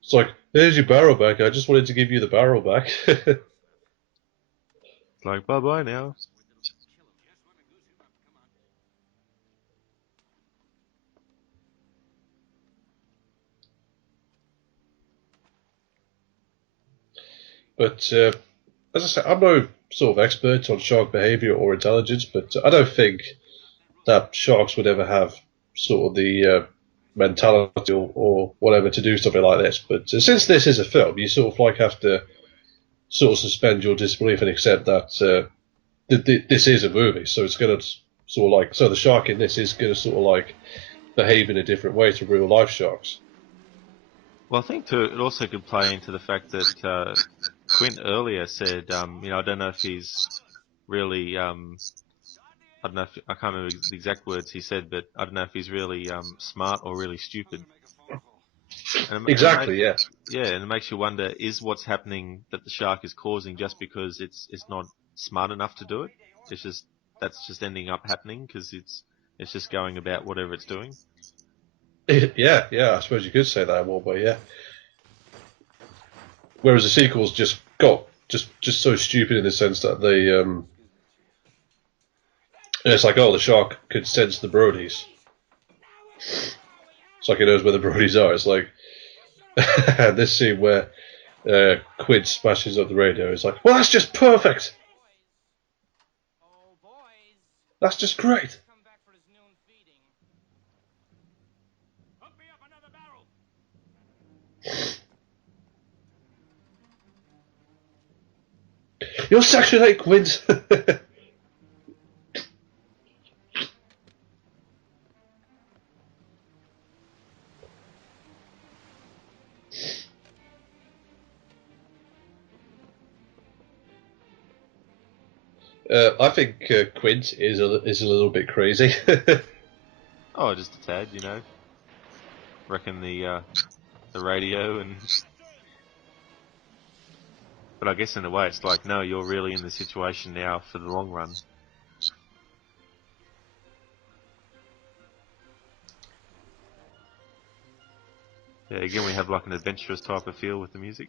It's like, here's your barrel back. I just wanted to give you the barrel back. It's like, bye-bye now. But as I say, I'm no sort of expert on shark behaviour or intelligence, but I don't think that sharks would ever have sort of the mentality or whatever to do something like this. But since this is a film, you sort of like have to sort of suspend your disbelief and accept that this is a movie. So it's going to sort of like, so the shark in this is going to sort of like behave in a different way to real life sharks. Well, I think too, it also could play into the fact that Quint earlier said, I don't know if he's really, I don't know if, I can't remember the exact words he said, but I don't know if he's really smart or really stupid. Exactly, yeah. Yeah, and it makes you wonder, is what's happening that the shark is causing just because it's not smart enough to do it? That's just ending up happening because it's just going about whatever it's doing. Yeah, I suppose you could say that in one way, yeah. Whereas the sequels just got just so stupid in the sense that they it's like, oh, the shark could sense the Brodies. It's like it knows where the Brodies are. It's like this scene where Quint smashes up the radio. It's like, well, that's just perfect. That's just great. You're Section 8, Quint. I think Quint is a little bit crazy. Oh, just a tad, Reckon the radio and. But I guess in a way it's like, no, you're really in the situation now for the long run. Yeah, again we have like an adventurous type of feel with the music.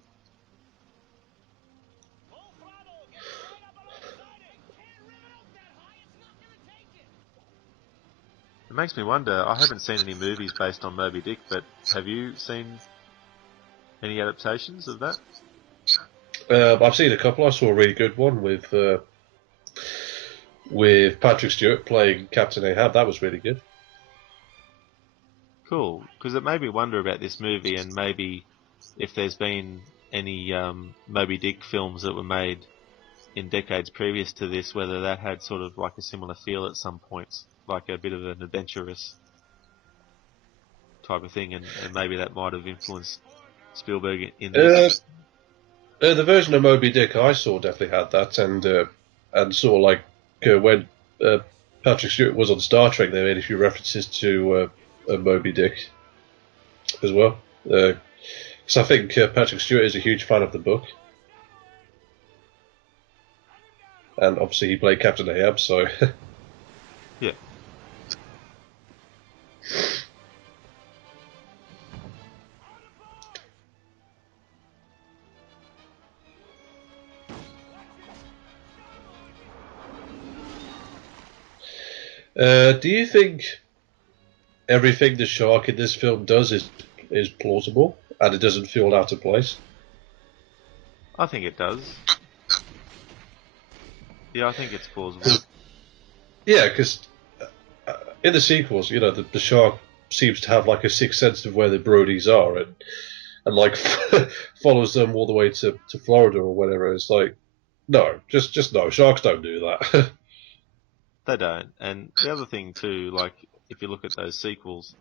It makes me wonder, I haven't seen any movies based on Moby Dick, but have you seen any adaptations of that? I've seen a couple. I saw a really good one with Patrick Stewart playing Captain Ahab. That was really good. Cool, because it made me wonder about this movie and maybe if there's been any Moby Dick films that were made in decades previous to this, whether that had sort of like a similar feel at some points, like a bit of an adventurous type of thing, and maybe that might have influenced Spielberg in this. The version of Moby Dick I saw definitely had that, and sort of like when Patrick Stewart was on Star Trek, they made a few references to Moby Dick as well. Because I think Patrick Stewart is a huge fan of the book. And obviously he played Captain Ahab, so... Yeah. Do you think everything the shark in this film does is plausible and it doesn't feel out of place? I think it does. Yeah, I think it's plausible. Yeah, because in the sequels, you know, the shark seems to have like a sixth sense of where the Brodies are, and like follows them all the way to Florida or whatever. It's like, no, just no. Sharks don't do that. They don't. And the other thing too, like if you look at those sequels,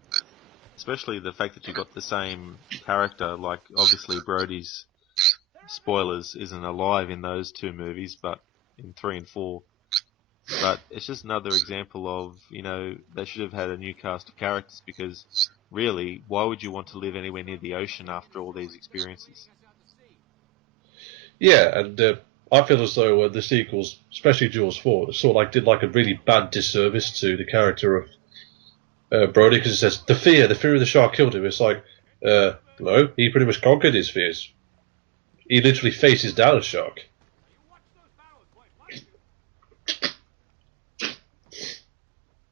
especially the fact that you've got the same character, like obviously Brody's spoilers isn't alive in those two movies, but in 3 and 4. But it's just another example of, you know, they should have had a new cast of characters because really, why would you want to live anywhere near the ocean after all these experiences? Yeah, and I feel as though the sequels, especially Jaws 4, sort of like did like a really bad disservice to the character of Brody because it says the fear of the shark killed him. It's like, no, he pretty much conquered his fears. He literally faces down a shark.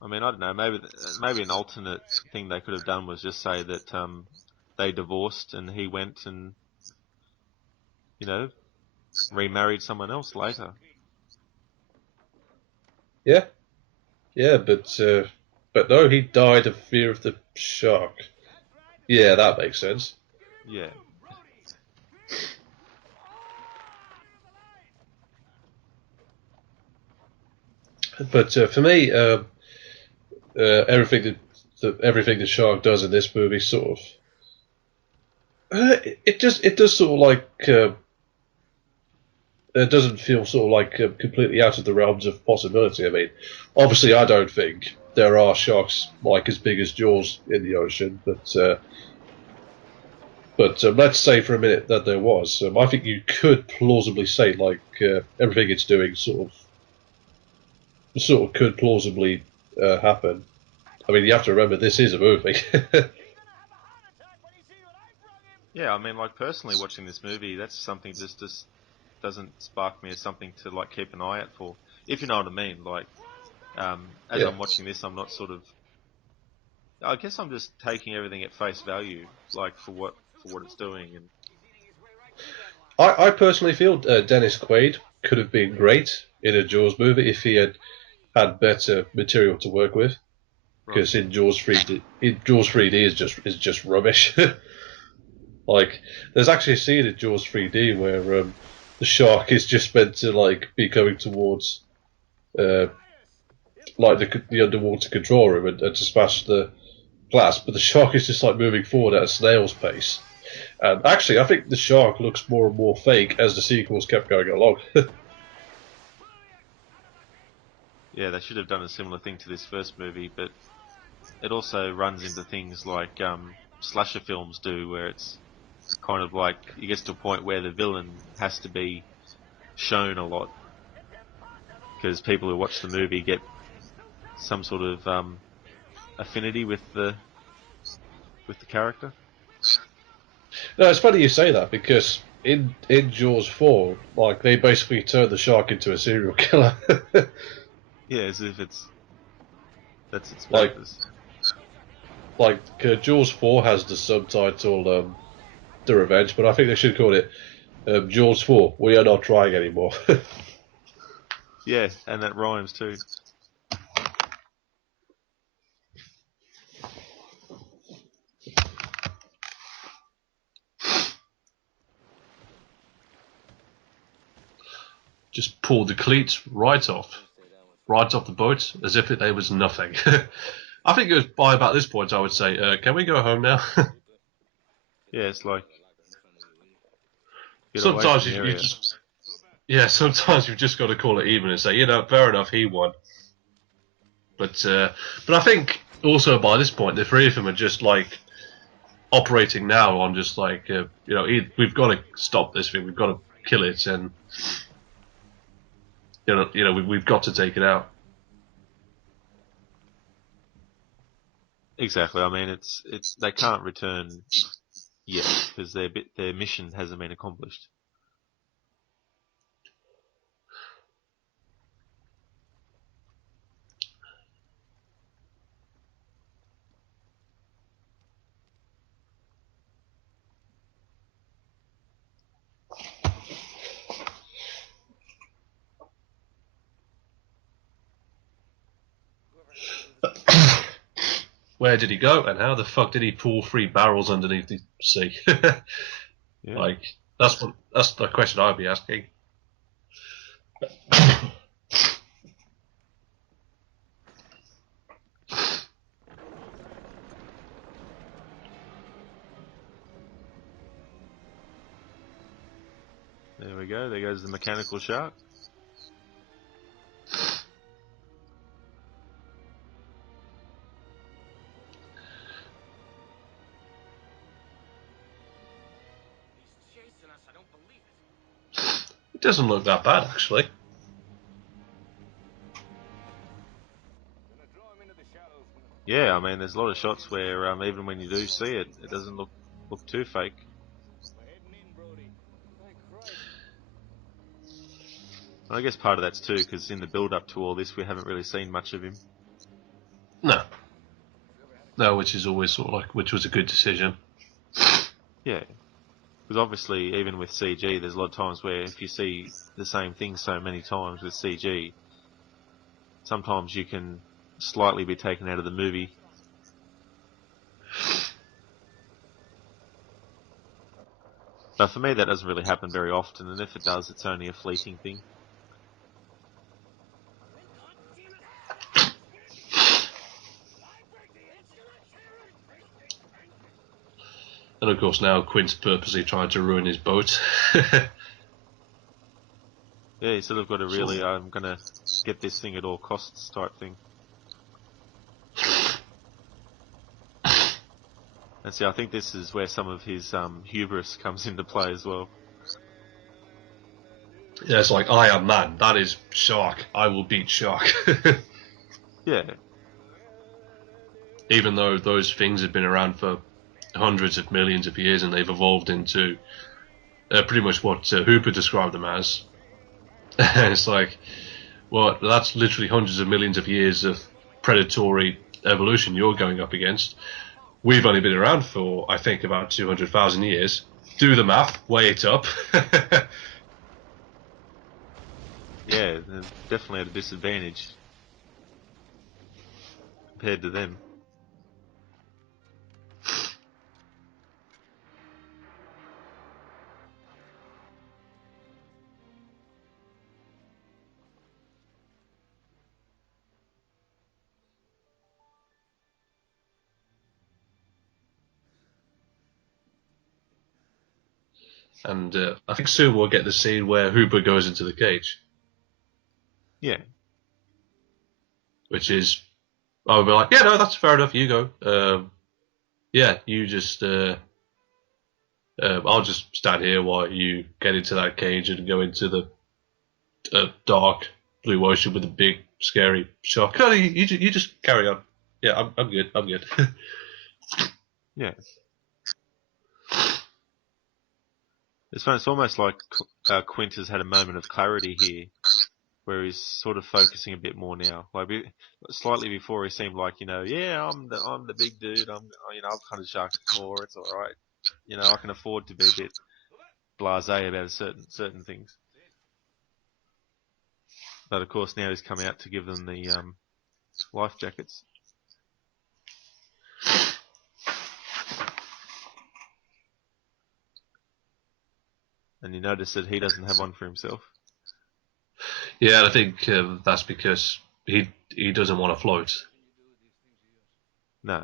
I mean, I don't know. Maybe an alternate thing they could have done was just say that they divorced and he went and, you know, remarried someone else later. Yeah, yeah, but no, he died of fear of the shark. Yeah, that makes sense. Yeah. But for me, everything the shark does in this movie sort of it does sort of like it doesn't feel sort of like completely out of the realms of possibility. I mean, obviously, I don't think there are sharks like as big as Jaws in the ocean, but let's say for a minute that there was. I think you could plausibly say like everything it's doing sort of could plausibly happen. I mean, you have to remember this is a movie. Yeah, I mean, like personally watching this movie, that's something just doesn't spark me as something to like keep an eye out for. If you know what I mean. Like, as Yeah. I'm watching this, I'm not sort of. I guess I'm just taking everything at face value, like for what it's doing, and I personally feel Dennis Quaid could have been great in a Jaws movie if he had better material to work with. right. Because in Jaws 3D is just rubbish. Like, there's actually a scene in Jaws 3D where the shark is just meant to like be going towards uh, like the underwater control room and to smash the glass, but the shark is just like moving forward at a snail's pace. And actually, I think the shark looks more and more fake as the sequels kept going along. Yeah, they should have done a similar thing to this first movie, but it also runs into things like slasher films do, where it's kind of like it gets to a point where the villain has to be shown a lot because people who watch the movie get some sort of affinity with the character. No, it's funny you say that because in Jaws 4, like they basically turned the shark into a serial killer. Yeah, as if that's its like purpose. Jaws 4 has the subtitle The Revenge, but I think they should call it Jaws 4. We are not trying anymore. Yeah, and that rhymes too. Just pulled the cleats right off the boat as if they was nothing. I think it was by about this point I would say, can we go home now? Yeah, it's like get away Sometimes from the you area. just, yeah, sometimes you've just got to call it even and say, fair enough, he won. But I think also by this point the three of them are just like operating now on just like we've got to stop this thing, we've got to kill it, and we've got to take it out. Exactly. I mean, it's they can't return yet because their mission hasn't been accomplished. Where did he go, and how the fuck did he pull 3 barrels underneath the sea? Yeah. Like that's the question I'd be asking. There we go. There goes the mechanical shark. It doesn't look that bad, actually. Yeah, I mean, there's a lot of shots where even when you do see it, it doesn't look too fake. And I guess part of that's too because in the build-up to all this, we haven't really seen much of him. No, which is always sort of like, which was a good decision. Yeah, because obviously, even with CG, there's a lot of times where if you see the same thing so many times with CG, sometimes you can slightly be taken out of the movie. But for me, that doesn't really happen very often, and if it does, it's only a fleeting thing. And of course now Quint's purposely trying to ruin his boat. Yeah, you sort of got a really, I'm gonna get this thing at all costs type thing. And see, I think this is where some of his hubris comes into play as well. Yeah, it's like, I am man, that is shark, I will beat shark. Yeah. Even though those things have been around for hundreds of millions of years and they've evolved into pretty much what Hooper described them as. It's like, well, that's literally hundreds of millions of years of predatory evolution you're going up against. We've only been around for, I think, about 200,000 years. Do the math, weigh it up. Yeah, they're definitely at a disadvantage compared to them. And I think soon we'll get the scene where Hooper goes into the cage. Yeah. Which is, I'll be like, yeah, no, that's fair enough, you go. Yeah, you just, I'll just stand here while you get into that cage and go into the dark blue ocean with a big, scary shark. No, you just carry on. Yeah, I'm good, I'm good. Yeah. It's fun. It's almost like Quint has had a moment of clarity here, where he's sort of focusing a bit more now. Like slightly before, he seemed like, yeah, I'm the big dude. I've hunted sharks before. It's all right. I can afford to be a bit blasé about certain things. But of course, now he's come out to give them the life jackets. And you notice that he doesn't have one for himself. Yeah, I think that's because he doesn't want to float. No.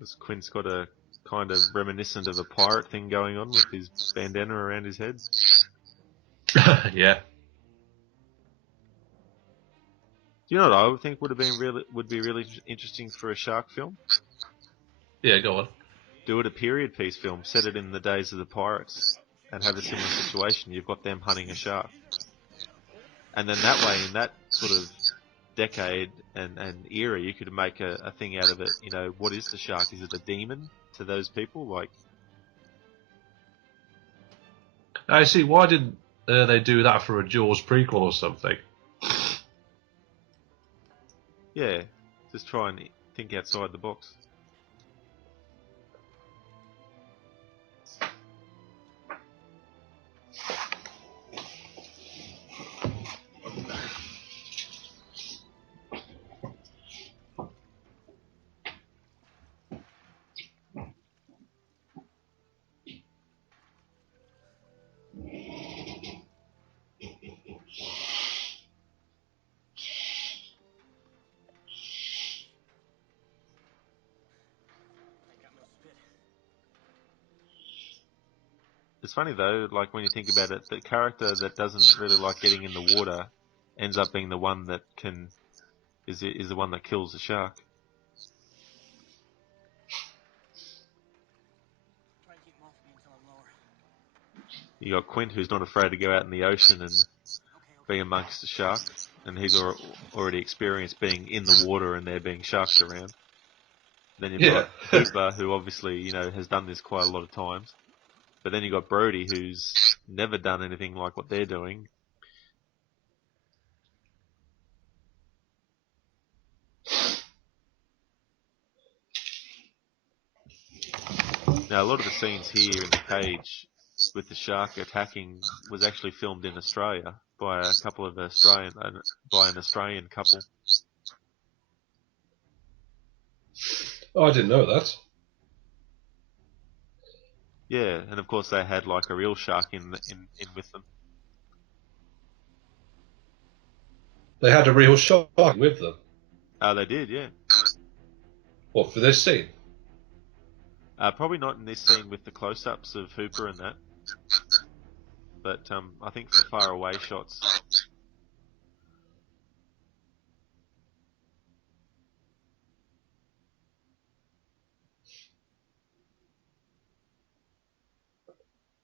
Because Quint's got a kind of reminiscent of a pirate thing going on with his bandana around his head. Yeah. Do you know what I would think would be really interesting for a shark film? Yeah, go on. Do it a period piece film, set it in the days of the pirates, and have a similar situation. You've got them hunting a shark, and then that way, in that sort of decade and era, you could make a thing out of it. You know, what is the shark? Is it a demon to those people? Like, I see. Why did they do that for a Jaws prequel or something? yeah, just try and think outside the box. It's funny though, like when you think about it, the character that doesn't really like getting in the water ends up being the one that is the one that kills the shark. You got Quint, who's not afraid to go out in the ocean and be amongst the shark, and he's already experienced being in the water and there being sharks around. Then you've got Hooper, who obviously has done this quite a lot of times. But then you've got Brody, who's never done anything like what they're doing. Now, a lot of the scenes here in the cage with the shark attacking was actually filmed in Australia by a couple of by an Australian couple. Oh, I didn't know that. Yeah, and of course they had like a real shark in with them. They had a real shark with them. They did, yeah. What, for this scene? Probably not in this scene with the close-ups of Hooper and that, but I think for far away shots.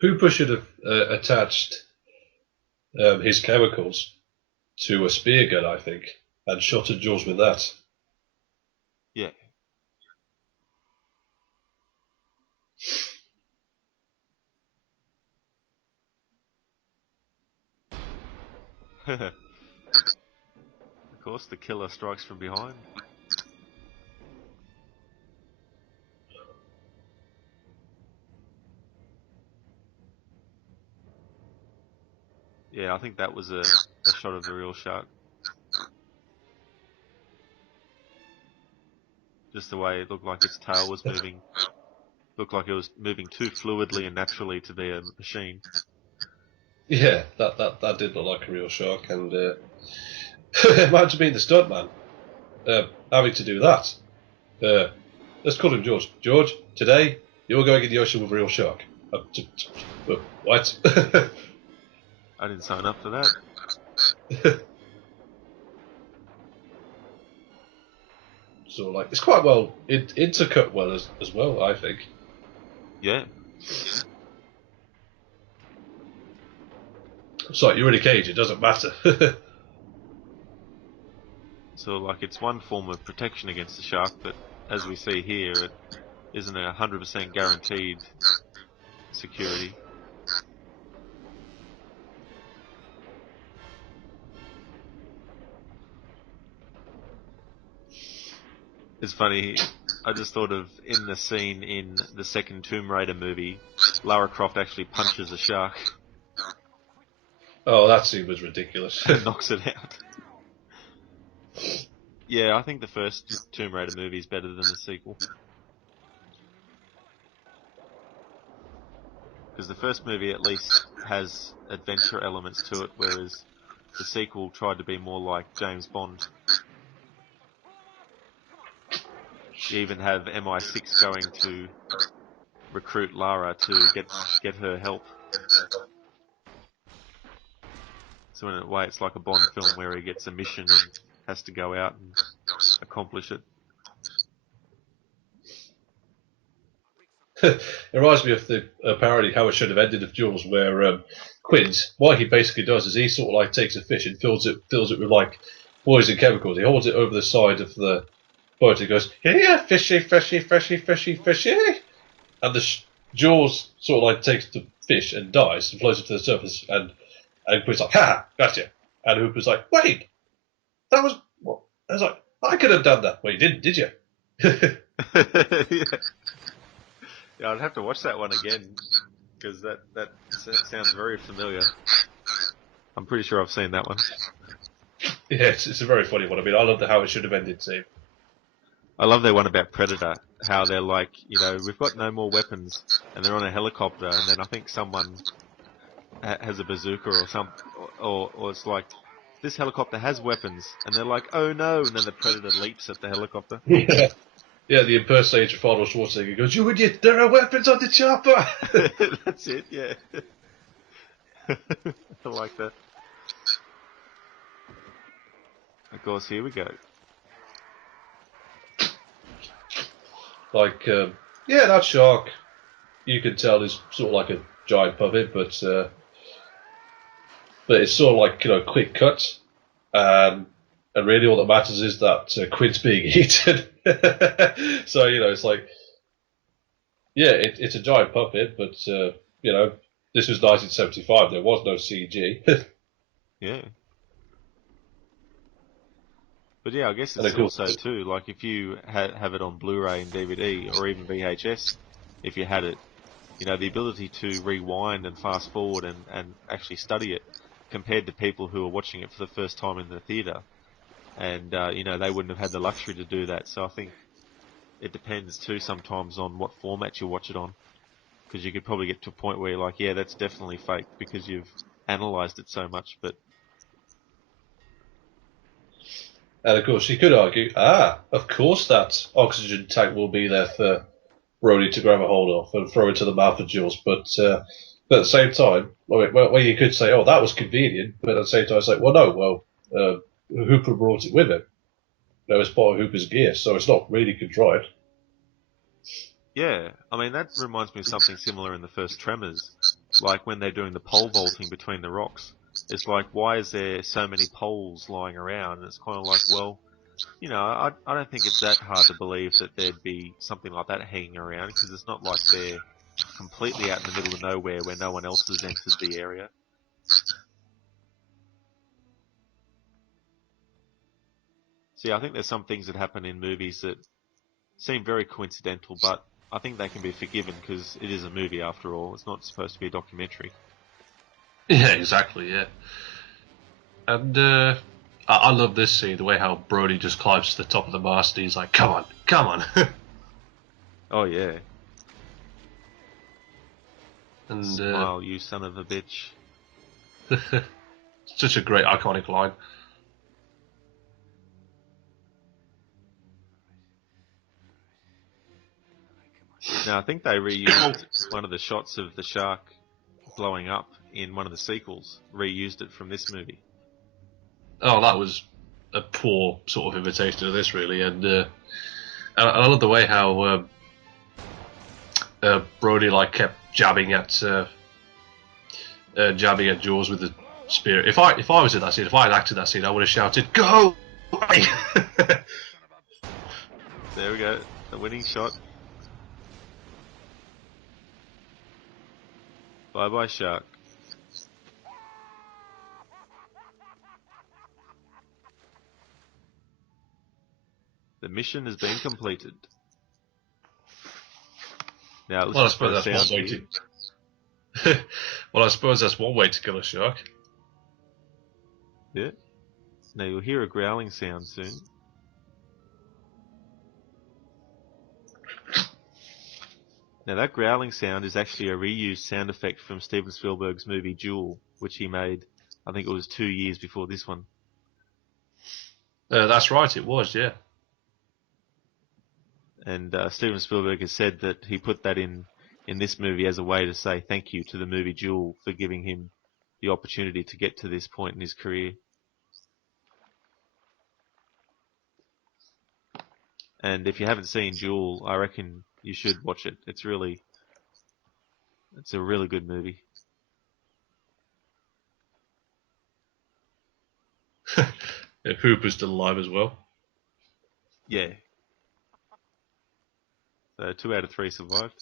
Hooper should have attached his chemicals to a spear gun, I think, and shot at Jaws with that. Yeah. Of course, the killer strikes from behind. Yeah, I think that was a shot of the real shark. Just the way it looked like its tail was moving. Looked like it was moving too fluidly and naturally to be a machine. Yeah, that did look like a real shark, and it might have been the stuntman having to do that. Let's call him George. George, today you're going in the ocean with a real shark. What? I didn't sign up for that. So like, it's quite well intercut well as well, I think. Yeah. It's like you're in a cage; it doesn't matter. So, like, it's one form of protection against the shark, but as we see here, it isn't 100% guaranteed security. It's funny, I just thought of, in the scene in the second Tomb Raider movie, Lara Croft actually punches a shark Oh, that scene was ridiculous. and knocks it out. Yeah, I think the first Tomb Raider movie is better than the sequel. Because the first movie at least has adventure elements to it, whereas the sequel tried to be more like James Bond. You even have MI6 going to recruit Lara to get her help. So in a way, it's like a Bond film where he gets a mission and has to go out and accomplish it. It reminds me of the parody How It Should Have Ended of Jules, where Quint, what he basically does is he sort of like takes a fish and fills it with like poison chemicals. He holds it over the side of the boat and goes, "Here, fishy, fishy, fishy, fishy, fishy," and the Jules sort of like takes the fish and dies and floats it to the surface, and Quint's like, "Ha, gotcha," and Hooper's like, "Wait, that was what?" I was like, "I could have done that." Well, you didn't, did you? Yeah. Yeah, I'd have to watch that one again because that sounds very familiar. I'm pretty sure I've seen that one. Yeah, it's a very funny one. I mean, I love the How It Should Have Ended scene. I love their one about Predator, how they're like, we've got no more weapons, and they're on a helicopter, and then I think someone has a bazooka or or it's like, this helicopter has weapons, and they're like, oh no, and then the Predator leaps at the helicopter. Yeah. Yeah, the impersonator of Arnold Schwarzenegger goes, "You idiot, there are weapons on the chopper!" That's it, yeah. I like that. Of course, here we go. Like, yeah, that shark, you can tell, is sort of like a giant puppet, but it's sort of like, quick cut, and really all that matters is that Quint's being eaten. So, it's like, yeah, it's a giant puppet, but, this was 1975, there was no CG. Yeah. But yeah, I guess And it's of course, also too, like if you have it on Blu-ray and DVD or even VHS, if you had it, the ability to rewind and fast forward and actually study it compared to people who are watching it for the first time in the theatre. And, they wouldn't have had the luxury to do that. So I think it depends too sometimes on what format you watch it on. Because you could probably get to a point where you're like, yeah, that's definitely fake because you've analysed it so much. But and of course, you could argue, of course that oxygen tank will be there for Brody to grab a hold of and throw into the mouth of Jules. But at the same time, well, you could say, oh, that was convenient, but at the same time, it's like, well, no, Hooper brought it with him. It's part of Hooper's gear, so it's not really contrived. yeah, I mean, that reminds me of something similar in the first Tremors. Like when they're doing the pole vaulting between the rocks. It's like, why is there so many poles lying around? And it's kind of like, well, I don't think it's that hard to believe that there'd be something like that hanging around because it's not like they're completely out in the middle of nowhere where no one else has entered the area. See, I think there's some things that happen in movies that seem very coincidental, but I think they can be forgiven because it is a movie after all. It's not supposed to be a documentary. Yeah, exactly, yeah. And I love this scene, the way how Brody just climbs to the top of the mast and he's like, come on, come on. Oh, yeah. And Smile, you son of a bitch. such a great iconic line. Now, I think they reused one of the shots of the shark blowing up in one of the sequels, reused it from this movie. Oh, that was a poor sort of imitation of this, really. And I love the way how Brody kept jabbing at Jaws with the spear. If I was in that scene, if I had acted that scene, I would have shouted, "Go!" There we go, the winning shot. Bye bye, shark. The mission has been completed. Now, Well, I listen for suppose a that's sound one way here. to. Well, I suppose that's one way to kill a shark. Yeah. Now you'll hear a growling sound soon. Now that growling sound is actually a reused sound effect from Steven Spielberg's movie Duel, which he made, I think it was 2 years before this one. That's right, it was, yeah. And Steven Spielberg has said that he put that in this movie as a way to say thank you to the movie Jewel for giving him the opportunity to get to this point in his career. And if you haven't seen Jewel, I reckon you should watch it. It's a really good movie. Hooper's still alive as well. Yeah. So 2 out of 3 survived.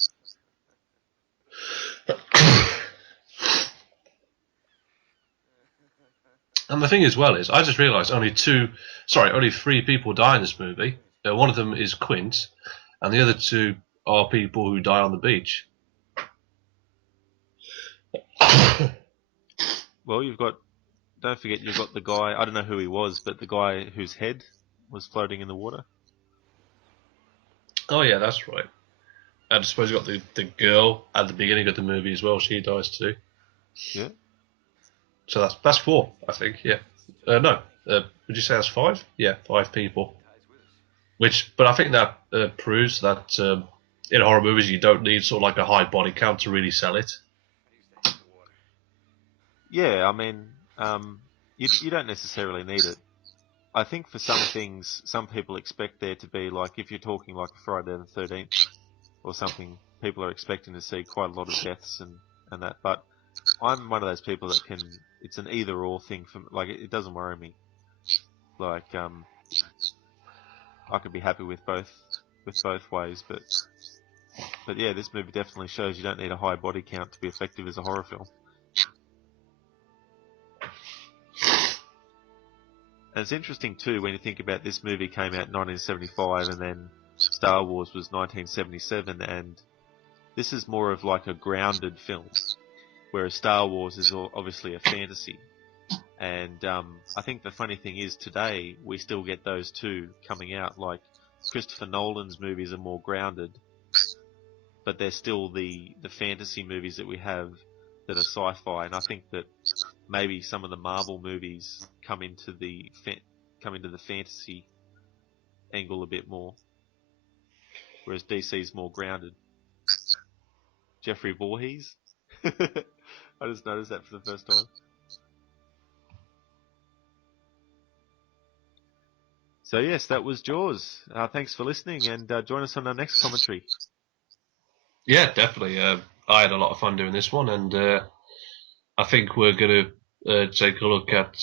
And the thing as well is, I just realised only 3 people die in this movie. One of them is Quint, and the other 2 are people who die on the beach. Well, don't forget you've got the guy, I don't know who he was, but the guy whose head was floating in the water. Oh yeah, that's right. And I suppose you got the girl at the beginning of the movie as well. She dies too. Yeah. So that's 4, I think. Yeah. No. Would you say that's 5? Yeah, 5 people. But I think that proves that in horror movies you don't need sort of like a high body count to really sell it. Yeah, I mean, you don't necessarily need it. I think for some things, some people expect there to be, like, if you're talking like Friday the 13th or something, people are expecting to see quite a lot of deaths and that. But I'm one of those people that it's an either or thing for, like, it doesn't worry me. Like, I could be happy with both ways, but yeah, this movie definitely shows you don't need a high body count to be effective as a horror film. And it's interesting too when you think about this movie came out in 1975 and then Star Wars was 1977, and this is more of like a grounded film, whereas Star Wars is obviously a fantasy. And I think the funny thing is today we still get those two coming out. Like Christopher Nolan's movies are more grounded, but they're still the fantasy movies that we have that are sci-fi. And I think that maybe some of the Marvel movies come into the fantasy angle a bit more, whereas DC's more grounded. Jeffrey Voorhees. I just noticed that for the first time. So yes, that was Jaws. Thanks for listening, and join us on our next commentary. Yeah, definitely. I had a lot of fun doing this one, and I think we're going to take a look at.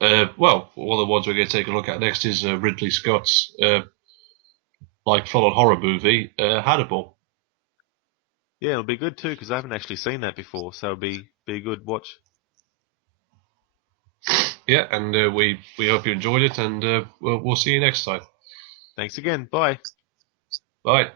One of the ones we're going to take a look at next is Ridley Scott's followed horror movie, Hannibal. Yeah, it'll be good too because I haven't actually seen that before, so it'll be a good watch. Yeah, and we hope you enjoyed it, and we'll see you next time. Thanks again. Bye. Bye.